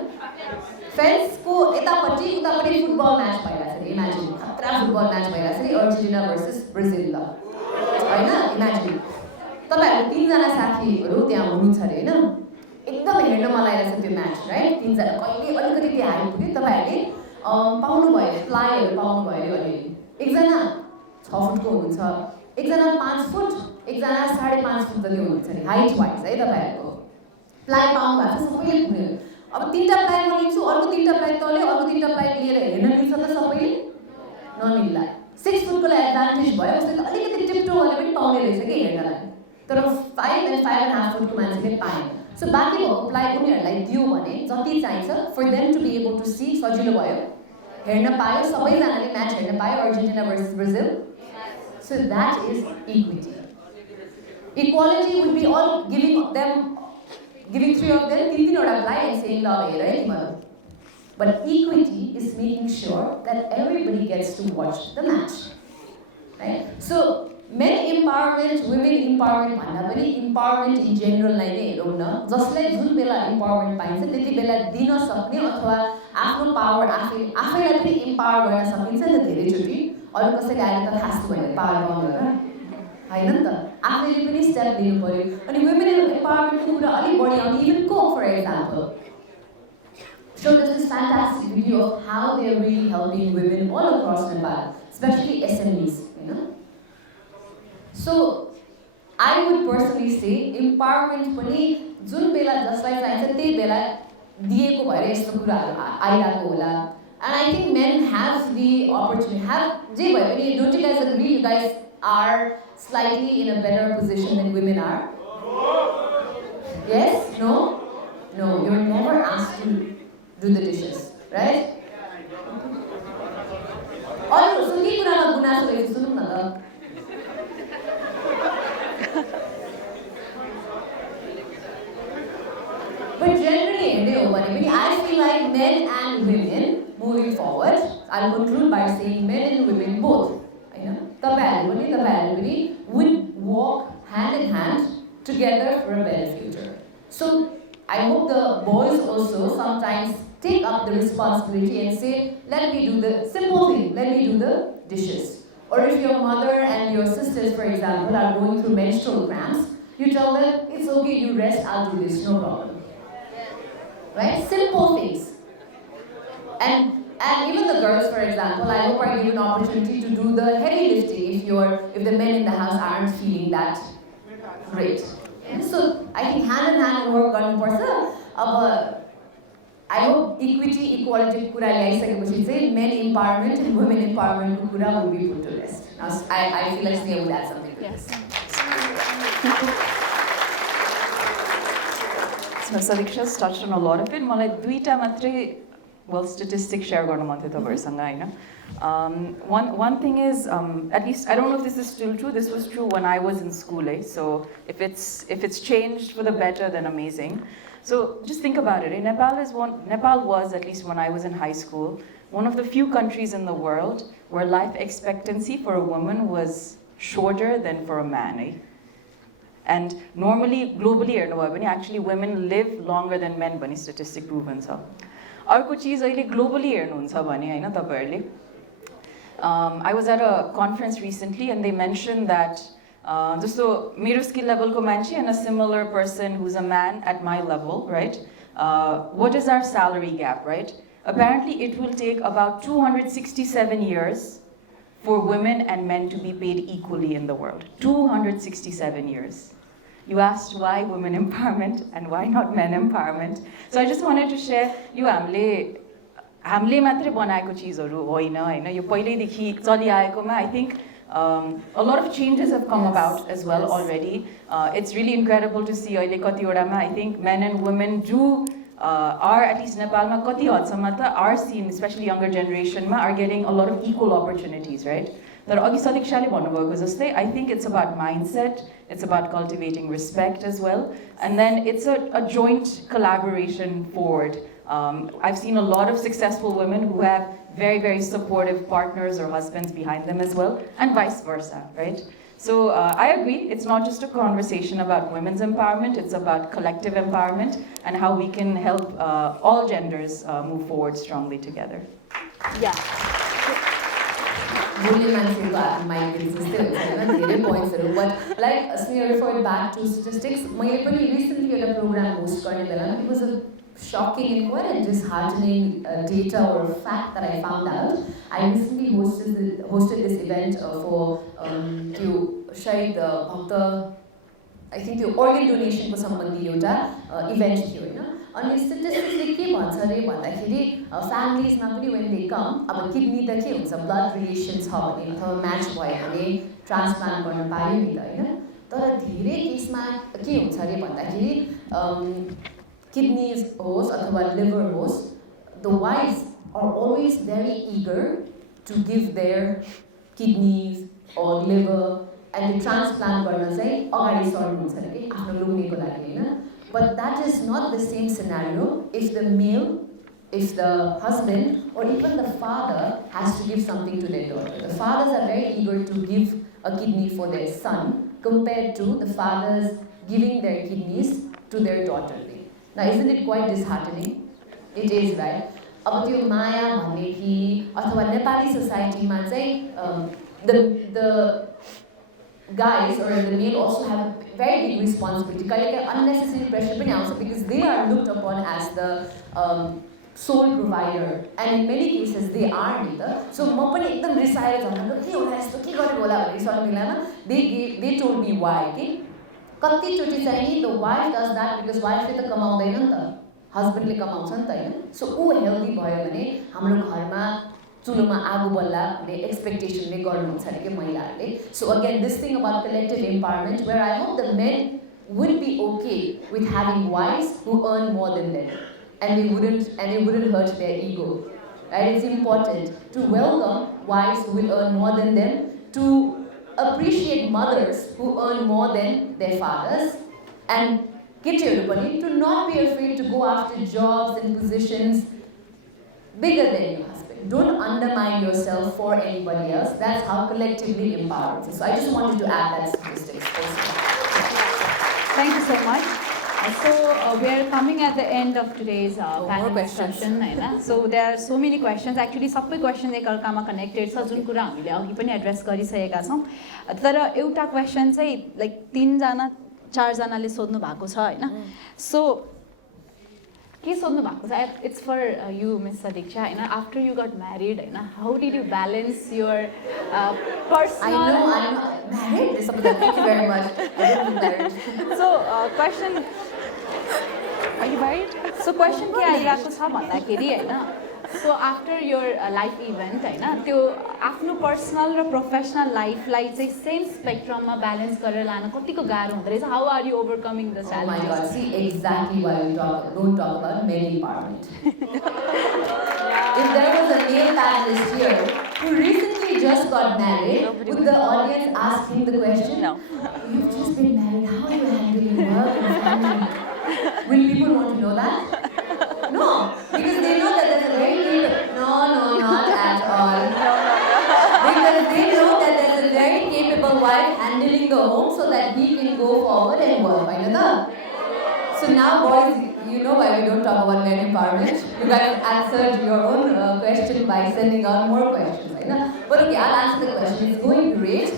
फेन्सको यतापट्टि उतापट्टि फुटबल म्याच भइरहेछ अरे इमेजिन खतरा फुटबल म्याच भइरहेछ अरे अर्जेन्टिना भर्सेस ब्राजिल ल होइन इमेजिन तपाईँहरू तीनजना साथीहरू त्यहाँ हुनुहुन्छ अरे होइन एकदम हेर्न मन लागिरहेछ त्यो म्याच राइट तीनजना कहिले अलिकति त्यहाँ आइपुग्यो तपाईँहरूले पाउनुभयो फ्लाइहरू पाउनुभयो अलिअलि एकजना 6 फुटको हुनुहुन्छ एकजना 5 फुट एकजना 5.5 फुट जति हुनुहुन्छ अरे हाइट वाइज है तपाईँहरूको फ्लाइ पाउनु भएको छ सबैले पुग्यो अब 3टा फ्लाइट म लिन्छु अर्को 3टा फ्लाइट तले अर्को 3टा फ्लाइट लिएर हेर्न मिल्छ त सबैले नमिल्ला 6 फुटकोलाई एडभान्टेज भयो उसले त अलिकति टिप्टो गरेर पनि पाउने रहेछ कि हेर्नलाई तर 5 and 5.5 फुटको मान्छेले पाएन सो बाँकी भएको फ्लाइट उनीहरूलाई दियो भने जति चाहिन्छ for them to be able to see सजिलो भयो हेर्न पायो सबैजनाले म्याच हेर्न पायो Argentina versus Brazil so that is equity equality would be all giving 3 of them, 3 apply and saying law right? But equity is making sure that everybody gets to watch the match, right? So men empowerment, women empowerment, भन्दा पनि empowerment in general लाई नै हेरौँ न जसलाई जुन बेला empowerment पाइन्छ त्यति बेला दिन सक्ने अथवा आफ्नो पावर आफैलाई पनि empower गर्न सकिन्छ नि धेरैचोटि अरू कसैले आएर त खास भनेर पावर पाउँदैन हैन नि त आफैले पनि स्टेप लिनु पर्यो अनि वुमेन एम्पावरमेन्टको कुरा अलि बढी आउने even Coke for example showed us this fantastic video of how they are really helping women all across Nepal, especially SMEs, you know. So I would personally say empowerment पनि जुन बेला जसलाई चाहिन्छ त्यही बेला दिएको भएर यस्तो कुराहरू आइरहेको होला and I think men have the opportunity जे भए पनि don't you guys agree you guys are slightly in a better position than women are? Yes? No? No, you're never asked to do the dishes, right? अरू सुन्ने कुरामा गुनासो रहेछ सुनौँ न त But generally हेर्दै हो भने पनि I feel like men and women moving forward I'll conclude by saying men and women both तपाईहरु पनि would walk hand in hand together for a better future. So I hope the boys also sometimes take up the responsibility and say, let me do the simple thing, let me do the dishes. Or if your mother and your sisters, for example, are going through menstrual cramps, you tell them, it's okay, you rest, I'll do this, no problem. Right? Simple things. And even the girls, for example, I hope are given an opportunity to do the heavy lifting if the men in the house aren't feeling that great. And so I think hand in hand work गर्नुपर्छ. अब I hope equity, equality कुरा ल्याइसकेपछि चाहिँ men empowerment and women empowerment को कुरा will be put to rest. Now I feel like Sneh would add something to this. So Sadichha's touched on a lot of it. मलाई दुईटा मात्रै statistics share गर्न मन थियो तपाईहरुसँग हैन. One thing is, at least I don't know if this is still true. This was true when I was in school, eh? So if it's changed for the better, then amazing. So just think about it. Nepal was, at least when I was in high school, one of the few countries in the world where life expectancy for a woman was shorter than for a man. Eh? And normally, globally, actually women live longer than men. Bani statistic proven so. अर्को चीज अहिले globally हेर्नुहुन्छ भने हैन तपाईहरुले I was at a conference recently and they mentioned that जस्तो मेरो skill लेभलको मान्छे and a similar person who's a man at my level, right? What is our salary gap, right? Apparently it will take about 267 years for women and men to be paid equally in the world. 267 years. You asked why women empowerment and why not men empowerment. So I just wanted to share, यो हामीले मात्रै बनाएको चिजहरू होइन हैन, यो पहिल्यैदेखि चलिआएकोमा I think a lot of changes have come about as well already. It's really incredible to see अहिले कतिवटामा I think men and women do are at least Nepalमा कति हदसम्म त are seen, especially younger generation are getting a lot of equal opportunities, right? तर अघि सदिक्षाले भन्नुभएको जस्तै I think it's about mindset, it's about cultivating respect as well, and then it's a joint collaboration forward. I've seen a lot of successful women who have very, very supportive partners or husbands behind them as well, and vice versa, right? So I agree, it's not just a conversation about women's empowerment, it's about collective empowerment and how we can help all genders move forward strongly together. Yeah. But like Sneh referred back to statistics, recently at a program host it was a shocking and quite a disheartening data or fact that I found out. I recently hosted this event for to share the I think the organ donation for somebody event here. And statistically के भन्छ रे भन्दाखेरि familiesमा पनि when they come अब kidney त के हुन्छ blood relation छ भने अथवा match भयो भने transplant गर्न पायो नि त हैन तर धेरै केसमा के हुन्छ रे भन्दाखेरि kidneys होस् अथवा liver होस् the wives are always very eager to give their kidneys or liver and the transplant गर्न चाहिँ अगाडि सर्नुहुन्छ रे के आफ्नो लोग्नेको लागि हैन. But that is not the same scenario if the male, if the husband, or even the father has to give something to their daughter. The fathers are very eager to give a kidney for their son compared to the fathers giving their kidneys to their daughter. Now, isn't it quite disheartening? It is, right? अब त्यो माया भन्ने कि अथवा नेपाली सोसाइटीमा चाहिँ the guys or the male also have a very big responsibility. Unnecessary pressure also because they are looked upon as the sole provider, and in many cases they are neither. So they told me why. The wife does that because wife ले त कमाउँदैन नि त, husband ले कमाउँछ नि त हैन. So ऊ healthy भयो भने हाम्रो घरमा चुलोमा आगो बल्ला भन्ने expectation ले गर्नुहुन्छ अरे के महिलाहरूले. So again, this thing about collective empowerment, where I hope the men would be okay with having wives who earn more than them, and it wouldn't hurt their ego. Right? It's important to welcome wives who will earn more than them, to appreciate mothers who earn more than their fathers, and to not be afraid to go after jobs and positions bigger than your husband. Don't undermine yourself for anybody else. That's how collectively empowering. So I just wanted to add that statistics also. Thank you so much. So we are coming at the end of today's panel discussion. So there are so many questions. Actually, सबै questions एकअर्कामा connected छ जुन कुरा हामीले अघि पनि address गरिसकेका छौं. तर एउटा question चाहिँ like 3 जना 4 जनाले सोध्नु भएको छ हैन. So के सोध्नु भएको छ, it's for you, Miss Sadichha, after you got married, how did you balance your personal... I know, I'm not married. Thank you very much. I didn't get married. So, question... Are you married? So, question के आइरहेको छ भन्दाखेरि हैन, so after your life event हैन, त्यो आफ्नो personal र professional life लाई चाहिँ same spectrum मा balance गरेर लान कतिको गाह्रो हुँदै रहेछ. How are you overcoming the challenges? Oh my God, see exactly why we don't talk about men empowerment. If there was a male panelist here who recently just got married, would the audience ask him the question? No. You've just been married, how are you handling work and family? Will people want to know that? No, because they know that there's a very no, not at all. Because they know that there's a very capable wife handling the home so that he can go forward and work. So now, boys, you know why we don't talk about men empowerment. You guys answered your own question by sending out more questions. But okay, I'll answer the question. It's going great.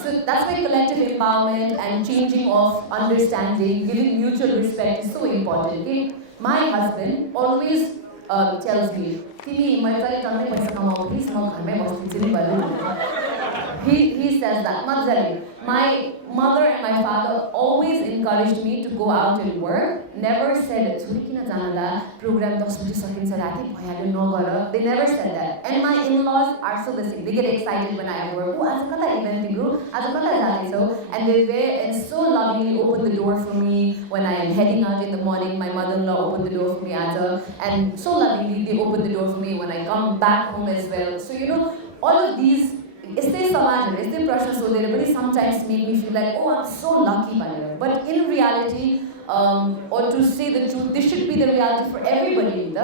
So that's why collective empowerment and changing of understanding, giving mutual respect is so important. Okay? My husband always tells me, Timi, my father told me, please, he says that, Madzali. My mother and my father always encouraged me to go out and work. Never said, program they never said that. And my in-laws are so the same. They get excited when I have work. And they so lovingly open the door for me when I am heading out in the morning. My mother-in-law opened the door for me and so lovingly they open the door for me when I come back home as well. So all of these sometimes make me feel like, oh, I'm so lucky by her. But in reality, or to say the truth, this should be the reality for everybody.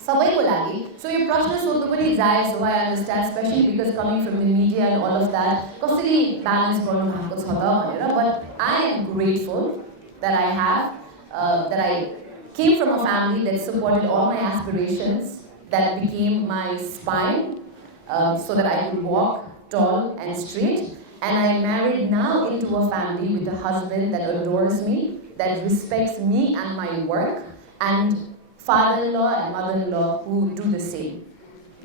So your prashna sodhu pani jai, so I understand, especially because coming from the media and all of that, कसरी balance गर्नु भएको छ त भनेर. But I am grateful that I came from a family that supported all my aspirations, that became my spine. So that I could walk tall and straight. And I am married now into a family with a husband that adores me, that respects me and my work, and father-in-law and mother-in-law who do the same.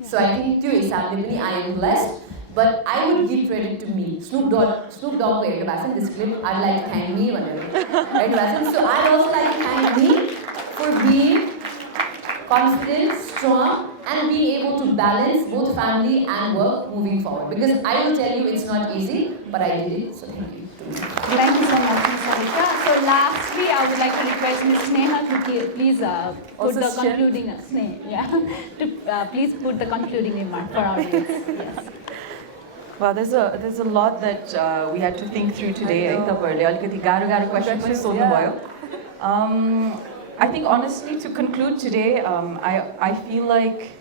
So I think I am blessed, but I would give credit to me. Snoop Dogg this clip, I'd like to thank me. So I'd also like to thank me for being confident, strong, and being able to balance both family and work moving forward. Because I will tell you it's not easy, but I did it, so thank you. Thank you so much, Ms. Sadichha. So lastly, I would like to request Ms. Sneha to please put the concluding, please put the concluding remark for our audience. Yes. Well, there's a lot that we had to think through today. I think honestly, to conclude today, I feel like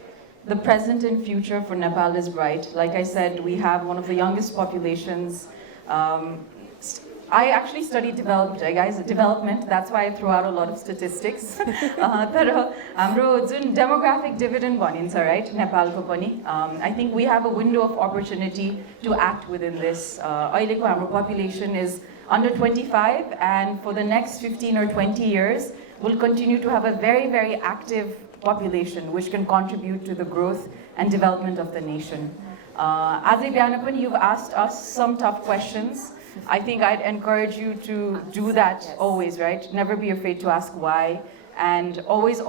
the present and future for Nepal is bright. Like I said, we have one of the youngest populations. I actually studied development, that's why I throw out a lot of statistics. Hamro jun demographic dividend bhanincha, right? Nepalko pani. I think we have a window of opportunity to act within this. Aileko hamro population is under 25, and for the next 15 or 20 years, we'll continue to have a very, very active population which can contribute to the growth and development of the nation. Azai Biana pani, you've asked us some tough questions. I think I'd encourage you to do that always, right? Never be afraid to ask why, and always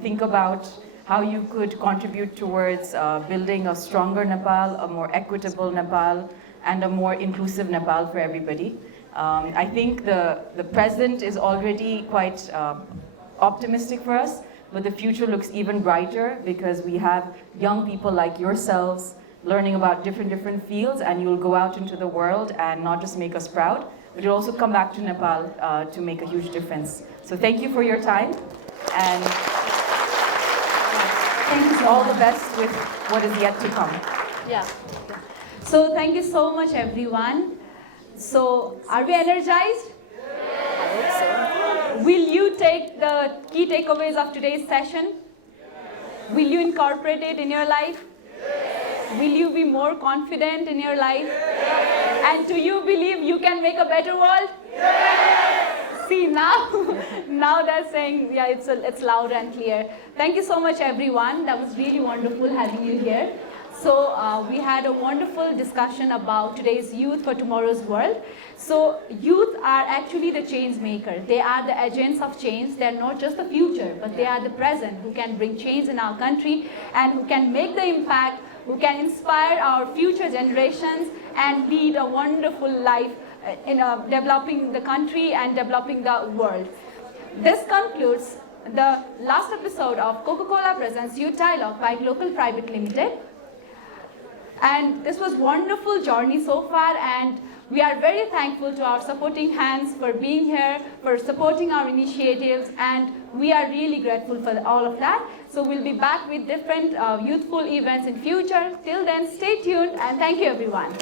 think about how you could contribute towards building a stronger Nepal, a more equitable Nepal, and a more inclusive Nepal for everybody. I think the present is already quite optimistic for us, but the future looks even brighter because we have young people like yourselves learning about different fields, and you'll go out into the world and not just make us proud, but you'll also come back to Nepal to make a huge difference. So thank you for your time, and thank you, all the best with what is yet to come. Yeah. So thank you so much, everyone. So are we energized? Yes. I hope so. Will you take the key takeaways of today's session? Yes. Will you incorporate it in your life? Yes. Will you be more confident in your life? Yes. And do you believe you can make a better world? Yes. See, now they're saying, yeah, it's loud and clear. Thank you so much, everyone. That was really wonderful having you here. So we had a wonderful discussion about today's youth for tomorrow's world. So youth are actually the change maker. They are the agents of change. They are not just the future, but they are the present who can bring change in our country and who can make the impact, who can inspire our future generations and lead a wonderful life in developing the country and developing the world. This concludes the last episode of Coca-Cola Presents Youth Dialogue by Glocal Pvt Limited. And this was a wonderful journey so far, and we are very thankful to our supporting hands for being here, for supporting our initiatives, and we are really grateful for all of that. So we'll be back with different youthful events in future. Till then, stay tuned, and thank you, everyone.